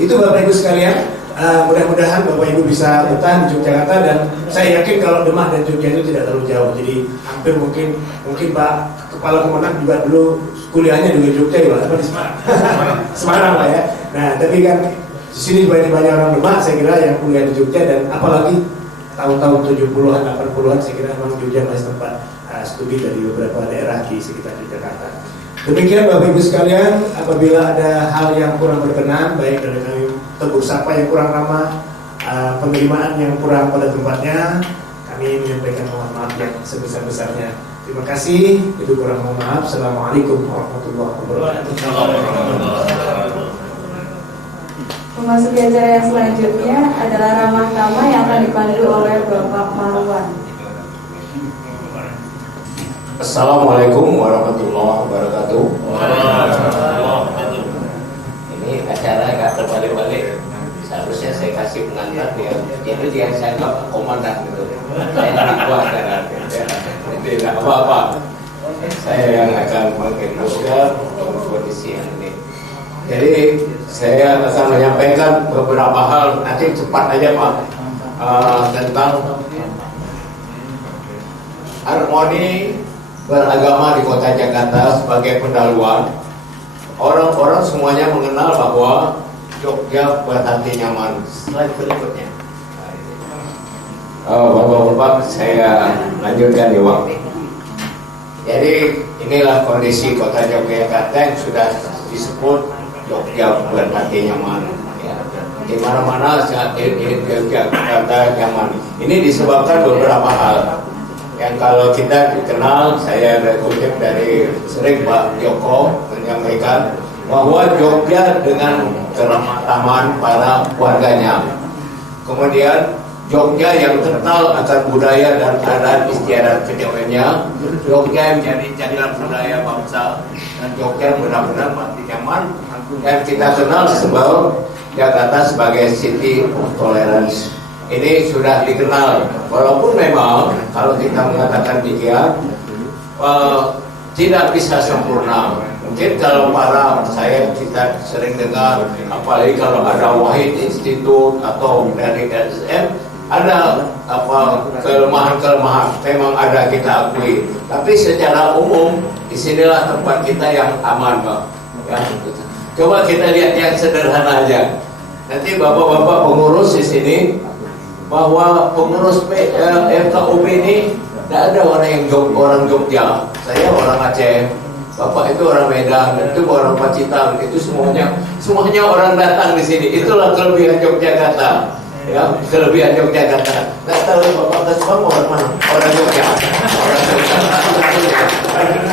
Itu Bapak Ibu sekalian, mudah-mudahan Bapak Ibu bisa betah di Yogyakarta, dan saya yakin kalau Demak dan Jogja itu tidak terlalu jauh, jadi hampir mungkin Pak Kepala Kemenang juga dulu kuliahnya juga Jogja ya, apa di Semarang. Semarang Pak ya. Nah tapi kan di sini banyak orang Demak, saya kira yang kuliah di Jogja, dan apalagi tahun-tahun 70-an, 80-an, saya kira memang Jogja masih tempat studi dari beberapa daerah di sekitar Jakarta. Demikian Bapak Ibu sekalian, apabila ada hal yang kurang berkenan, baik dari kami tegur sapa yang kurang ramah, penerimaan yang kurang pada tempatnya, kami menyampaikan mohon maaf yang sebesar-besarnya. Terima kasih, itu kurang mohon maaf. Assalamualaikum warahmatullahi wabarakatuh. Memasuki acara yang selanjutnya adalah ramah tamah yang akan dipandu oleh Bapak Marwan. Assalamualaikum warahmatullahi wabarakatuh. Ini acara nggak terbalik-balik. Seharusnya saya kasih pengantar dia. Itu dia saya nggak komandan gitu. Saya nggak kuat kan. Jadi nggak apa-apa. Saya yang akan mengintroduksi kondisi yang ini. Jadi saya akan menyampaikan beberapa hal, nanti cepat aja Pak, tentang harmoni beragama di kota Jakarta sebagai pendahuluan. Orang-orang semuanya mengenal bahwa Jogja berhati nyaman. Slide berikutnya. Bapak-bapak, saya lanjutkan ya Pak. Jadi inilah kondisi kota Yogyakarta yang sudah disebut Jogja berhati nyaman. Ya. Di mana-mana saat ini Yogyakarta nyaman. Ini disebabkan beberapa hal. Yang kalau kita dikenal, saya kutip dari sering Pak Joko menyampaikan bahwa Jogja dengan keramahan para warganya, kemudian Jogja yang kental akan budaya dan adat istiadat kejawennya, Jogja menjadi cagar budaya bangsa, dan Jogja benar-benar mati nyaman, dan kita kenal sebagai Jakarta sebagai city of tolerance. Ini sudah dikenal, walaupun memang kalau kita mengatakan demikian tidak bisa sempurna. Mungkin kalau kita sering dengar, apalagi kalau ada Wahid Institute atau dari LSM, ada kelemahan memang ada, kita akui. Tapi secara umum disinilah tempat kita yang aman, Pak. Ya, coba kita lihat yang sederhana aja. Nanti bapak-bapak pengurus di sini, bahwa pengurus FKUB ini tidak ada orang Jogja. Saya orang Aceh, bapak itu orang Medan, itu orang Pacitan, itu semuanya orang datang di sini. Itulah kelebihan Yogyakarta. Ya, kelebihan Yogyakarta. Nggak tahu bapak Kesbang orang mana? Orang Jogja.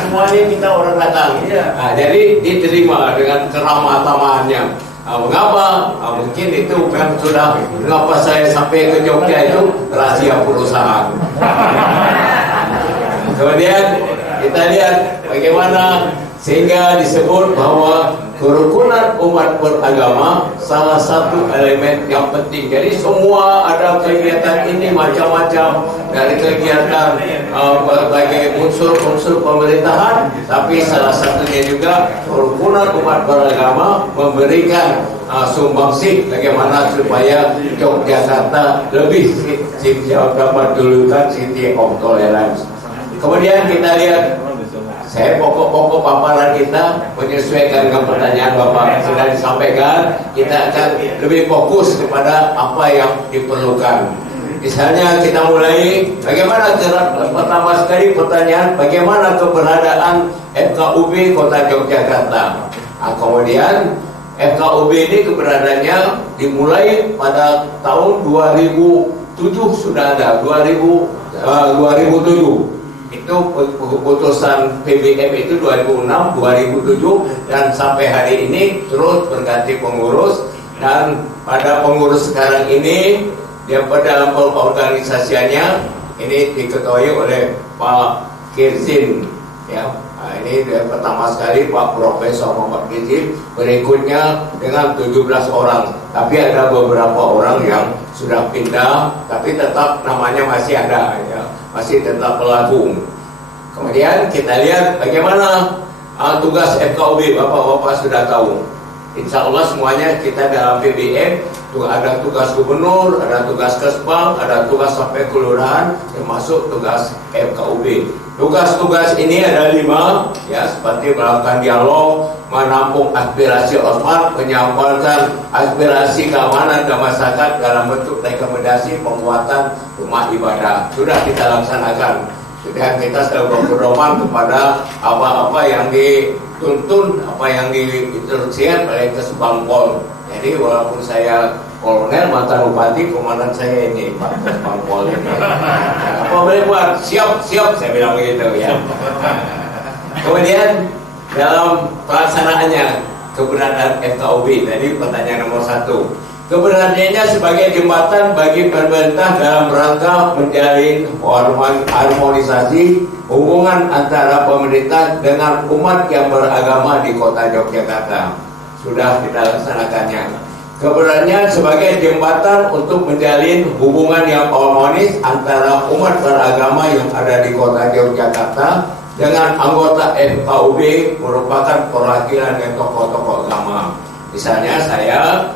Semuanya kita orang datang. Nah, jadi diterima dengan keramah tamahannya. Mengapa? Mungkin itu memang sudah, mengapa saya sampai ke Jogja itu rahasia perusahaan. Kemudian kita lihat bagaimana sehingga disebut bahwa kerukunan umat beragama salah satu elemen yang penting. Jadi semua ada kegiatan ini macam-macam, dari kegiatan berbagai unsur-unsur pemerintahan, tapi salah satunya juga kerukunan umat beragama memberikan sumbangsih bagaimana supaya Yogyakarta lebih dapat dulukan city of tolerance. Kemudian kita lihat, saya pokok-pokok paparan kita menyesuaikan dengan pertanyaan Bapak sudah disampaikan. Kita akan lebih fokus kepada apa yang diperlukan. Misalnya kita mulai bagaimana, pertama sekali pertanyaan bagaimana keberadaan FKUB Kota Yogyakarta. Kemudian FKUB ini keberadaannya dimulai pada tahun 2007 sudah ada, 2007. Itu keputusan PBM itu 2006, 2007, dan sampai hari ini terus berganti pengurus. Dan pada pengurus sekarang ini, dia pada organisasinya ini diketuai oleh Pak Kirzin, ya. Nah, ini dia pertama sekali Pak Profesor Muhammad Kirzin, berikutnya dengan 17 orang. Tapi ada beberapa orang yang sudah pindah, tapi tetap namanya masih ada, ya. Masih tetap berlaku. Kemudian kita lihat bagaimana tugas FKUB, bapak-bapak sudah tahu. Insya Allah semuanya kita dalam PBM ada tugas gubernur, ada tugas Kesbang, ada tugas sampai kelurahan, termasuk tugas FKUB. Tugas-tugas ini ada 5, ya, seperti melakukan dialog, menampung aspirasi ormas, menyampaikan aspirasi keamanan dan masyarakat dalam bentuk rekomendasi pembuatan rumah ibadah. Sudah kita laksanakan. Sudah kita selalu berpedoman kepada apa-apa yang dituntun, apa yang diinstruksikan oleh Kesbang Pol. Jadi walaupun saya kolonel, mantan bupati, komandan saya ini Pak Kesbang Pol ini. Apa boleh buat? Siap, saya bilang begitu, ya. Kemudian dalam pelaksanaannya keberadaan FKUB, tadi pertanyaan nomor 1. Keberadaannya sebagai jembatan bagi pemerintah dalam rangka menjalin harmonisasi hubungan antara pemerintah dengan umat yang beragama di Kota Yogyakarta. Sudah kita laksanakannya. Keberadaannya sebagai jembatan untuk menjalin hubungan yang harmonis antara umat beragama yang ada di Kota Yogyakarta dengan anggota FKUB merupakan perwakilan dari tokoh-tokoh agama. Misalnya saya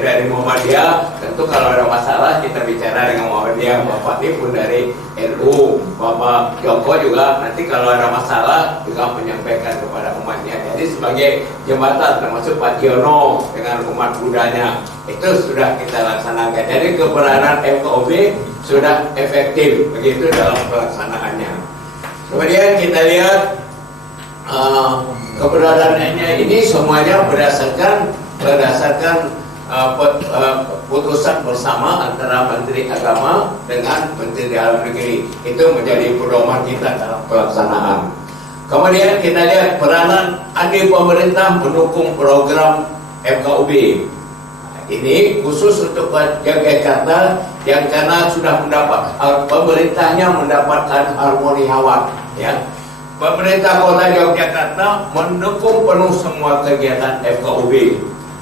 dari Muhammadiyah, tentu kalau ada masalah kita bicara dengan Muhammadiyah. Bapak ini pun dari NU, Bapak Joko juga nanti kalau ada masalah juga menyampaikan kepada umatnya. Jadi sebagai jembatan, termasuk Pak Tiono dengan umat Budanya, itu sudah kita laksanakan. Jadi keberadaan FKUB sudah efektif begitu dalam pelaksanaannya. Kemudian kita lihat keberadaannya ini semuanya berdasarkan putusan bersama antara Menteri Agama dengan Menteri Dalam Negeri. Itu menjadi pedoman kita dalam pelaksanaan. Kemudian kita lihat peranan andil pemerintah mendukung program FKUB. Ini khusus untuk Yogyakarta yang karena sudah pemerintahnya mendapatkan harmoni hawa, ya. Pemerintah Kota Yogyakarta mendukung penuh semua kegiatan FKUB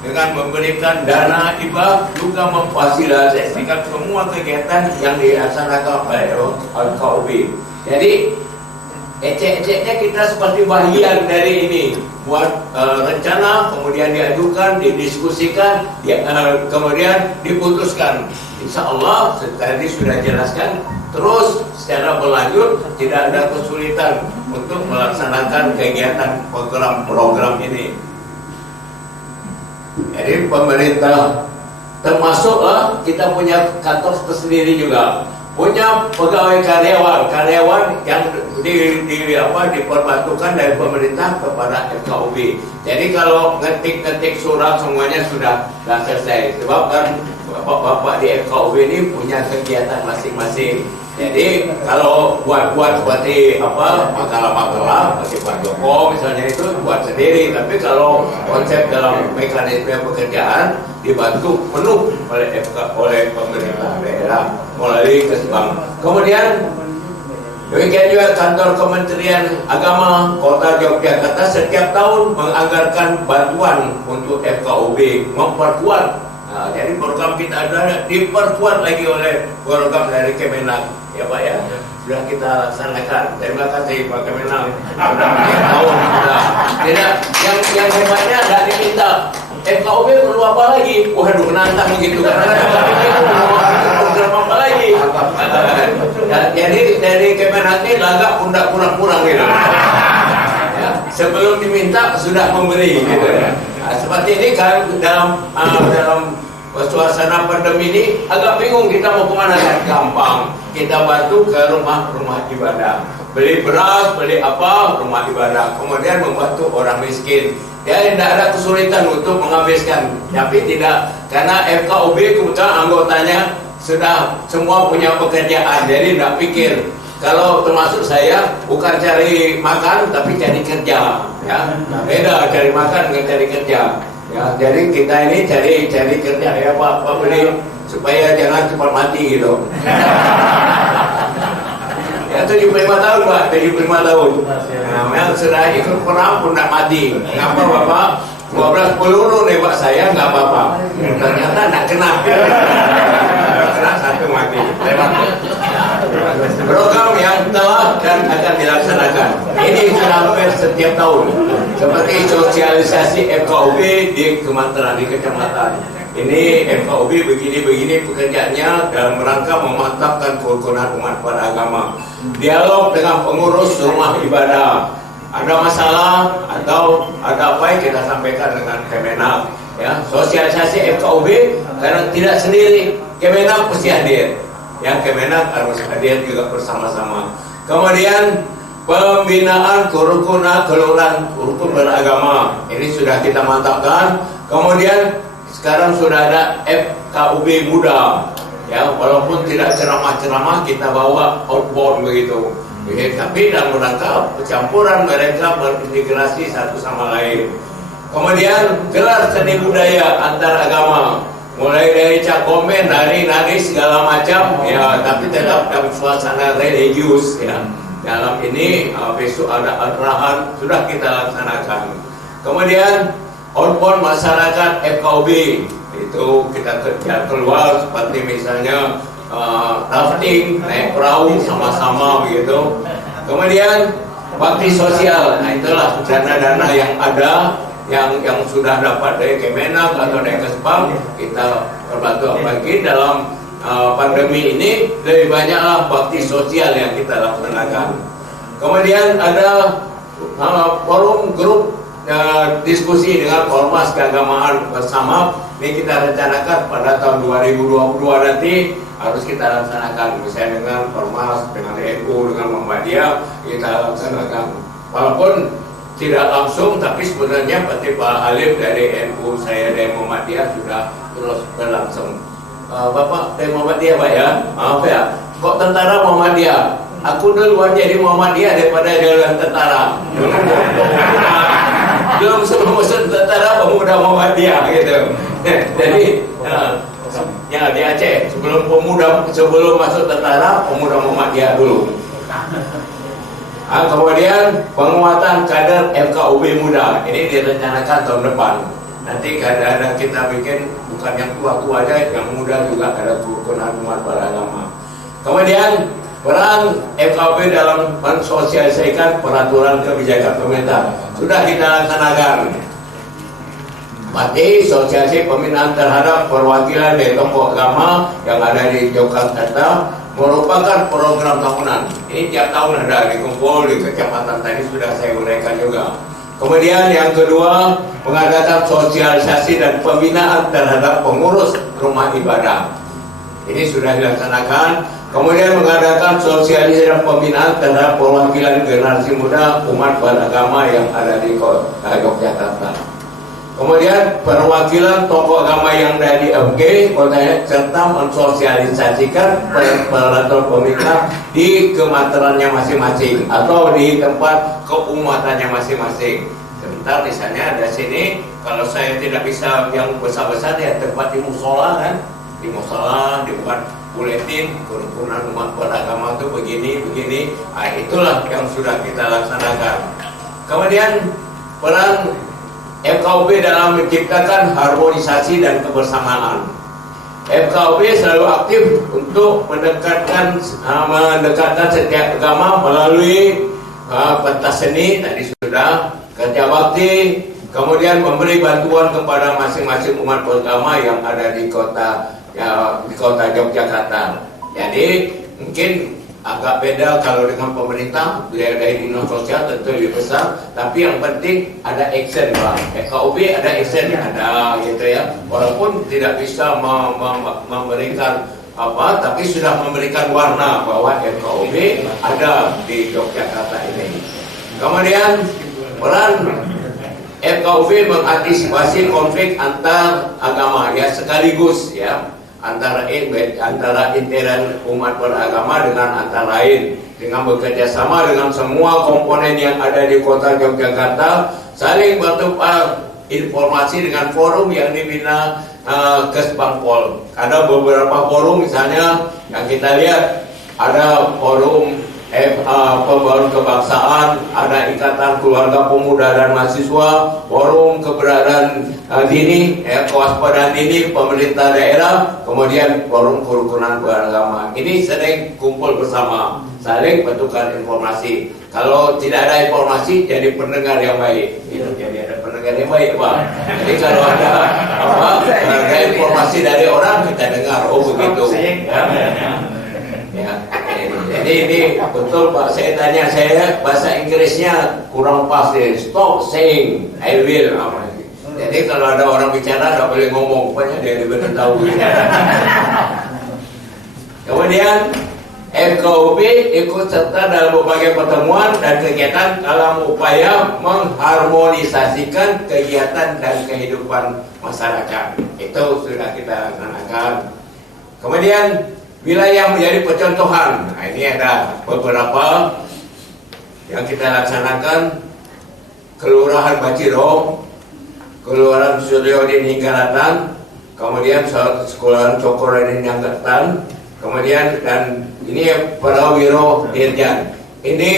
dengan memberikan dana hibah, juga memfasilitasikan semua kegiatan yang dilaksanakan oleh FKUB. Jadi ecek-eceknya kita seperti bagian dari ini, buat rencana, kemudian diajukan, didiskusikan, kemudian diputuskan. Insya Allah tadi sudah jelaskan, terus secara berlanjut tidak ada kesulitan untuk melaksanakan kegiatan program ini. Jadi pemerintah termasuklah kita punya kantor tersendiri juga, punya pegawai karyawan yang diperbantukan dari pemerintah kepada FKUB. Jadi kalau ngetik surat semuanya sudah selesai, sebab kan bapak-bapak di FKUB ini punya kegiatan masing-masing. Jadi kalau buat seperti makalah-makalah seperti Pak Joko misalnya itu buat sendiri, tapi kalau konsep dalam mekanisme pekerjaan dibantu penuh oleh pemerintah daerah melalui Kesbang. Kemudian demikian juga kantor Kementerian Agama Kota Yogyakarta setiap tahun menganggarkan bantuan untuk FKUB memperkuat. Nah, jadi program kita ada diperkuat lagi oleh program dari Kemenak, ya Pak ya, sudah kita laksanakan. Terima kasih Pak Kemenak. Tahun sudah. Tidak, yang hebatnya tidak diminta. FKUB perlu apa lagi? Waduh, menantang begitu karena program apa lagi? Jadi dari Kemenak ini lagak pundak kurang gitu. Ya, sebelum diminta sudah memberi gitu ya. Nah, seperti ini kan dalam suasana pandemi ini agak bingung kita mau kemana kan? Gampang, kita bantu ke rumah ibadah, beli beras, beli rumah ibadah, kemudian membantu orang miskin. Ya tidak ada kesulitan untuk menghabiskan, tapi tidak, karena FKUB kebetulan anggotanya sudah semua punya pekerjaan, jadi tidak pikir. Kalau termasuk saya bukan cari makan tapi cari kerja, ya beda cari makan dengan cari kerja. Ya, jadi kita ini cari kerja ya Pak beli supaya jangan cepat mati gitu. Ya 75 tahun Pak, 75 tahun. Nah, yang sudah ikut perang pun tidak mati. Kenapa Bapak? 12 peluru nembak saya nggak apa-apa. Ternyata tidak kena. Kena satu mati. Program yang telah dan akan dilaksanakan ini sudah hampir setiap tahun, seperti sosialisasi FKUB di Kementerian di kecamatan. Ini FKUB begini pekerjaannya dalam rangka memantapkan kerukunan umat beragama. Dialog dengan pengurus rumah ibadah. Ada masalah atau ada apa yang kita sampaikan dengan Kemenak. Ya, sosialisasi FKUB karena tidak sendiri, Kemenak mesti hadir. Yang Kemenak harus hadir juga bersama-sama. Kemudian pembinaan kerukunan rukun beragama ini sudah kita mantapkan. Kemudian sekarang sudah ada FKUB muda, ya walaupun tidak ceramah-ceramah kita bawa outbound begitu. Tapi dalam rangka pencampuran mereka berintegrasi satu sama lain. Kemudian gelar seni budaya antar agama, mulai dari cakomen, nari segala macam, ya tapi tetap dalam suasana religius ya. Dalam ini besok ada arahan sudah kita laksanakan. Kemudian outbound masyarakat FKUB itu kita kerja keluar seperti misalnya rafting, naik perahu sama-sama begitu. Kemudian bakti sosial, nah itulah dana-dana yang ada yang sudah dapat dari Kemenak atau dari Kesbang, kita berbantu lagi dalam pandemi ini. Lebih banyaklah bakti sosial yang kita laksanakan. Kemudian ada forum grup diskusi dengan ormas keagamaan bersama. Ini kita rencanakan pada tahun 2022 nanti harus kita laksanakan, misalnya dengan ormas, dengan NU, dengan Muhammadiyah kita laksanakan. Walaupun tidak langsung, tapi sebenarnya seperti Pak Halim dari NU, saya dari Muhammadiyah sudah terus berlangsung. Bapak dari Muhammadiyah Pak ya, maaf ya, kok tentara Muhammadiyah? Aku duluan jadi Muhammadiyah daripada jalan tentara. Belum sebelum masuk tentara pemuda Muhammadiyah gitu. Jadi ya di Aceh sebelum masuk tentara pemuda Muhammadiyah dulu. Kemudian penguatan kader FKUB muda ini direncanakan tahun depan. Nanti kadang-kadang kita bikin bukan yang tua-tua aja, yang muda juga ada kerukunan umat beragama. Kemudian peran FKUB dalam mensosialisasikan peraturan kebijakan pemerintah sudah kita laksanakan. Berarti sosialisasi pembinaan terhadap perwakilan dari tokoh agama yang ada di Yogyakarta merupakan program tahunan. Ini tiap tahun ada dikumpul di kecamatan, tadi sudah saya uraikan juga. Kemudian yang kedua, mengadakan sosialisasi dan pembinaan terhadap pengurus rumah ibadah. Ini sudah dilaksanakan. Kemudian mengadakan sosialisasi dan pembinaan terhadap perwakilan generasi muda umat beragama yang ada di Yogyakarta. Kemudian perwakilan tokoh agama yang dari MG kotanya serta mensosialisasikan peraturan pemerintah di kementeriannya masing-masing atau di tempat keumatannya masing-masing. Sebentar misalnya ada sini, kalau saya tidak bisa yang besar-besar ya tempat di musola kan, di musola dibuat buletin kerukunan umat beragama itu begini. Nah, itulah yang sudah kita laksanakan. Kemudian peran FKUB dalam menciptakan harmonisasi dan kebersamaan. FKUB selalu aktif untuk mendekatkan setiap agama melalui pentas seni tadi sudah, kerja bakti, kemudian memberi bantuan kepada masing-masing umat beragama yang ada di kota Yogyakarta. Jadi mungkin agak beda kalau dengan pemerintah, biaya dari dinas sosial tentu lebih besar, tapi yang penting ada action Pak. FKUB ada action, ada gitu ya. Walaupun tidak bisa memberikan apa, tapi sudah memberikan warna bahwa FKUB ada di Yogyakarta ini. Kemudian peran FKUB mengantisipasi konflik antar agama ya sekaligus ya. Antara intern umat beragama dengan antara lain, dengan bekerja sama dengan semua komponen yang ada di kota Yogyakarta, saling bertukar informasi dengan forum yang dibina Kesbangpol. Ada beberapa forum misalnya yang kita lihat, ada forum pembangunan kebangsaan, ada Ikatan Keluarga Pemuda dan Mahasiswa, forum keberadaan dini, kewaspadaan dini pemerintah daerah, kemudian forum kerukunan beragama. Ini sering kumpul bersama, saling bertukar informasi. Kalau tidak ada informasi, jadi pendengar yang baik. Jadi ada pendengar yang baik, Pak. Jadi kalau ada informasi dari orang, kita dengar, oh begitu. Ya. Jadi ini betul Pak, saya tanya, saya bahasa Inggrisnya kurang pas deh. Stop saying I will. Jadi kalau ada orang bicara tidak boleh ngomong, pokoknya dia benar tahu. Kemudian FKUB ikut serta dalam berbagai pertemuan dan kegiatan dalam upaya mengharmonisasikan kegiatan dan kehidupan masyarakat. Itu sudah kita laksanakan. Kemudian wilayah menjadi percontohan. Nah, ini ada beberapa yang kita laksanakan. Kelurahan Baciro, Kelurahan Suryodin Hinggaratan, kemudian Kelurahan Cokoradin Hinggaratan, kemudian dan ini Prawiro Dirjan. Ini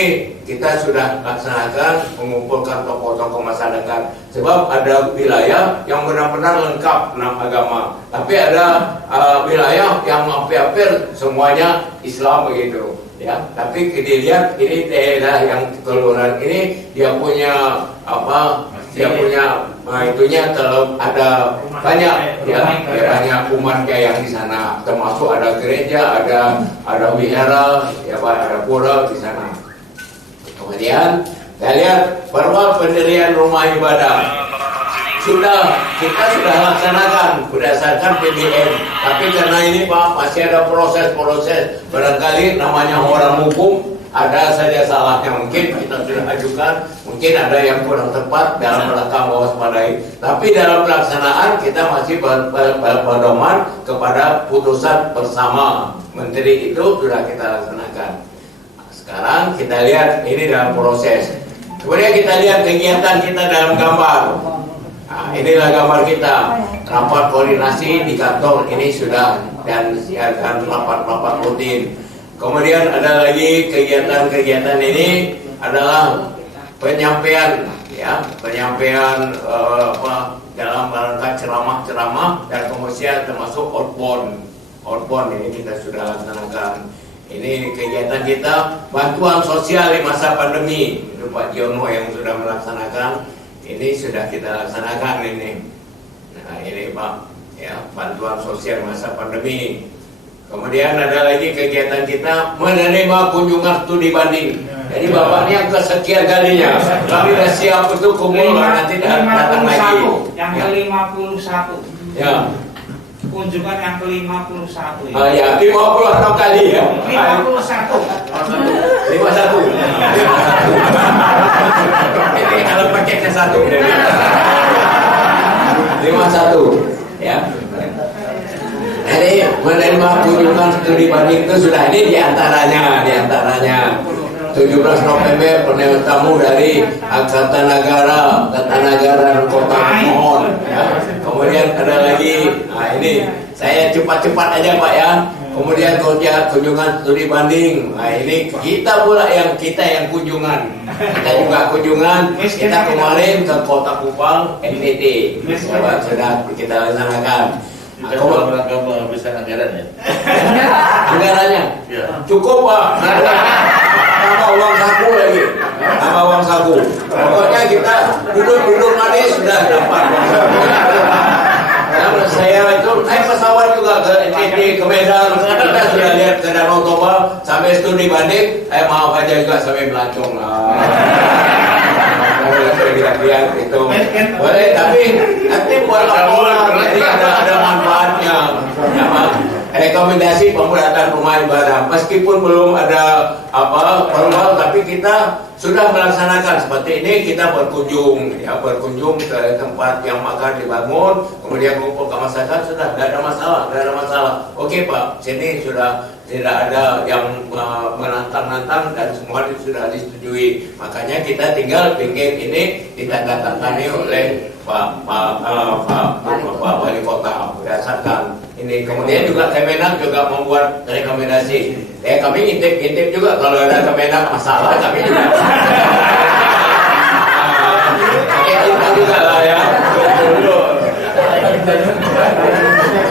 kita sudah laksanakan mengumpulkan tokoh-tokoh masyarakat. Sebab ada wilayah yang benar-benar lengkap 6 agama, tapi ada wilayah yang hampir semuanya Islam begitu, ya. Tapi dilihat ini daerah yang kelurahan ini dia punya apa? Dia punya itunya ada banyak ya, banyak umatnya yang di sana, termasuk ada gereja, ada wihara, ya Pak, ada pura di sana. Kemudian kita lihat bahwa pendirian rumah ibadah kita sudah laksanakan berdasarkan PBN, tapi karena ini Pak masih ada proses-proses, barangkali namanya orang hukum ada saja salahnya, mungkin kita sudah ajukan, mungkin ada yang kurang tepat dalam rangka mewaspadai, tapi dalam pelaksanaan kita masih berpedoman kepada putusan bersama menteri, itu sudah kita laksanakan. Sekarang kita lihat ini dalam proses. Kemudian kita lihat kegiatan kita dalam gambar. Nah, inilah gambar kita. Rapat koordinasi di kantor ini sudah, dan siapkan rapat-rapat rutin. Kemudian ada lagi kegiatan-kegiatan ini adalah penyampaian, ya, penyampaian dalam rangka ceramah-ceramah dan komersial, termasuk outbound ini kita sudah laksanakan. Ini kegiatan kita bantuan sosial di masa pandemi, itu Pak Jono yang sudah melaksanakan. Ini sudah kita laksanakan ini. Nah, ini Pak, ya, bantuan sosial masa pandemi. Kemudian ada lagi kegiatan kita menerima kunjungan studi banding. Jadi Bapak ini yang kesekian kalinya. Kami sudah siap untuk kumpul nanti datang lagi. Yang ke-51. Ya. Kunjungan yang ke-51 ya. Ya, 56 kali ya. 51. 51. Ini kalau paketnya 1. 51. Ya. Jadi menerima kunjungan studi banding itu sudah ini diantaranya 17 November penerima tamu dari Angkatan Negara Kota Mohon. Ya. Kemudian ada lagi, nah ini saya cepat-cepat aja Pak ya. Kemudian kunjungan studi banding. Nah ini kita pula yang kunjungan. Kita juga kunjungan. Kita kemarin ke Kota Kupang, NTT. Sudah kita laksanakan. Kita sudah berangkat besar anggaran ya? Anggarannya? Ya. Cukup Pak. Tambah uang saku lagi. Tambah uang saku. Pokoknya kita duduk manis sudah dapat. Karena saya itu naik pesawat juga ke NTT, ke Medan. Kita sudah lihat ke Danau Toba sampai studi banding. Maaf aja juga sampai Belancong. Lihat itu boleh, tapi nanti buat orang nanti ada manfaatnya. Rekomendasi pembuatan rumah ibadah meskipun belum ada formal, tapi kita sudah melaksanakan seperti ini. Kita berkunjung ke tempat yang makan dibangun, kemudian kumpul ke masyarakat, sudah tidak ada masalah. Oke Pak, sini sudah tidak ada yang menantang-nantang dan semua sudah disetujui. Makanya kita tinggal bikin ini ditandatangani oleh Pak Wali Kota berdasarkan ini. Kemudian juga Kemenak juga membuat rekomendasi. Kami intip juga kalau ada Kemenak masalah kami juga. Kita juga lah ya.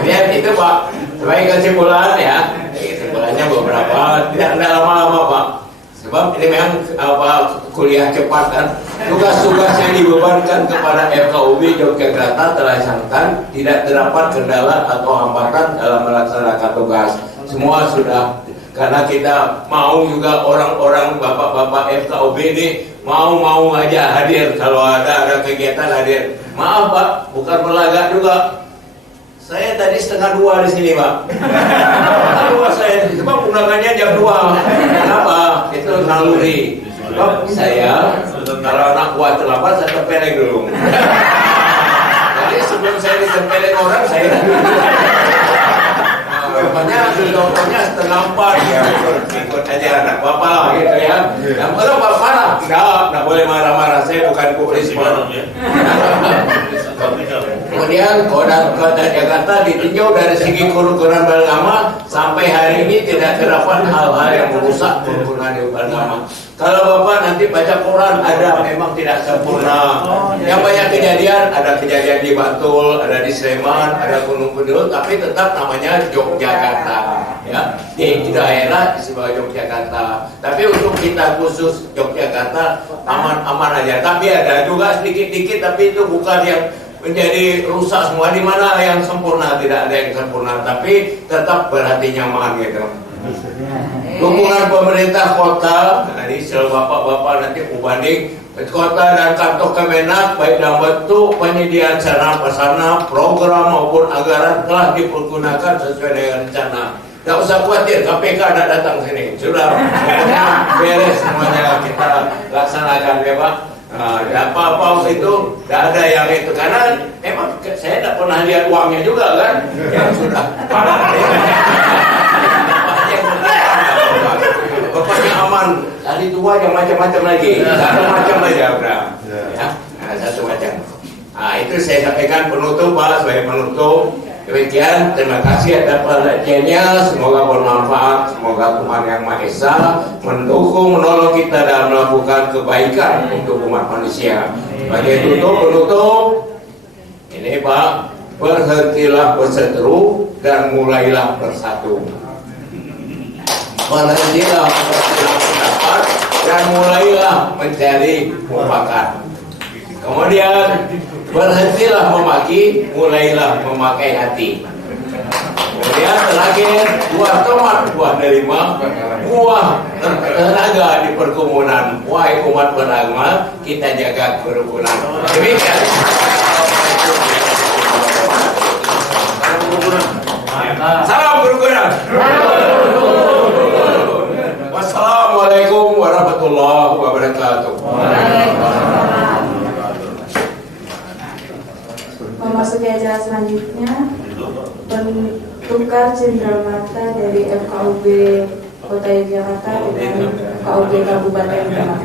Kemudian itu Pak, sebagai kesimpulan ya. Kesimpulannya beberapa, tidak lama-lama Pak. Sebab ini memang kuliah cepat kan. Tugas-tugas yang dibebankan kepada FKUB Yogyakarta terlaksanakan, tidak terdapat kendala atau hambatan dalam melaksanakan tugas. Semua sudah, karena kita mau juga orang-orang bapak-bapak FKUB ini mau aja hadir kalau ada kegiatan hadir. Maaf Pak, bukan melagak juga. Saya tadi 1:30 di sini Pak. 1:30 saya, sebab undangannya jam 2. Kenapa? Itu naluri. Sebab saya kalau anak buah terlambat saya tempeleng dulu. Jadi sebelum saya ditempeleng orang saya rupanya contohnya 3:30 ya, ikut aja anak bapak lah gitu ya. Yang kalau bapak marah, tidak boleh marah-marah. Saya bukan polisi. Kemudian Kota Jakarta ditinjau dari segi kerukunan beragama, sampai hari ini tidak terdapat hal-hal yang merusak kerukunan beragama. Kalau Bapak nanti baca Quran, ada memang tidak sempurna. Yang banyak kejadian, ada kejadian di Bantul, ada di Sleman, ada Gunung Kidul, tapi tetap namanya Yogyakarta. Ya, di daerah sebagai Yogyakarta. Tapi untuk kita khusus Yogyakarta aman-aman aja. Tapi ada juga sedikit-dikit, tapi itu bukan yang menjadi rusak semua. Di mana yang sempurna, tidak ada yang sempurna, tapi tetap berhati nyaman gitu. Dukungan pemerintah kota, jadi selalu bapak-bapak nanti banding kota dan kantor Kemenak baik dalam bentuk penyediaan sarana prasarana, program maupun anggaran telah dipergunakan sesuai dengan rencana. Tidak usah khawatir, KPK tidak datang sini, sudah semuanya beres, semuanya kita laksanakan ya Pak. Apa-apa itu tidak ada yang itu, karena memang saya tidak pernah lihat uangnya juga kan, yang sudah bapaknya aman, tadi tua yang macam-macam lagi, satu macam aja udah, ya, satu macam. Nah itu saya sampaikan penutup Pak, sebagai penutup. Demikian, terima kasih atas perhatiannya, semoga bermanfaat, semoga Tuhan Yang Maha Esa mendukung, menolong kita dalam melakukan kebaikan untuk umat manusia. Sebagai penutup, ini Pak, berhentilah berseteru dan mulailah bersatu. Berhentilah berseteru pendapat dan mulailah mencari mufakat. Kemudian Berhentilah memaki, mulailah memakai hati. Kemudian terakhir, buah tomat, buah delima, buah tenaga di perkebunan. Wahai umat beragama, kita jaga kerukunan. Demikian. Salam kerukunan. Wassalamualaikum warahmatullahi wabarakatuh. Memasuki acara selanjutnya, tukar cenderamata dari FKUB Kota Yogyakarta dengan FKUB Kabupaten Demak.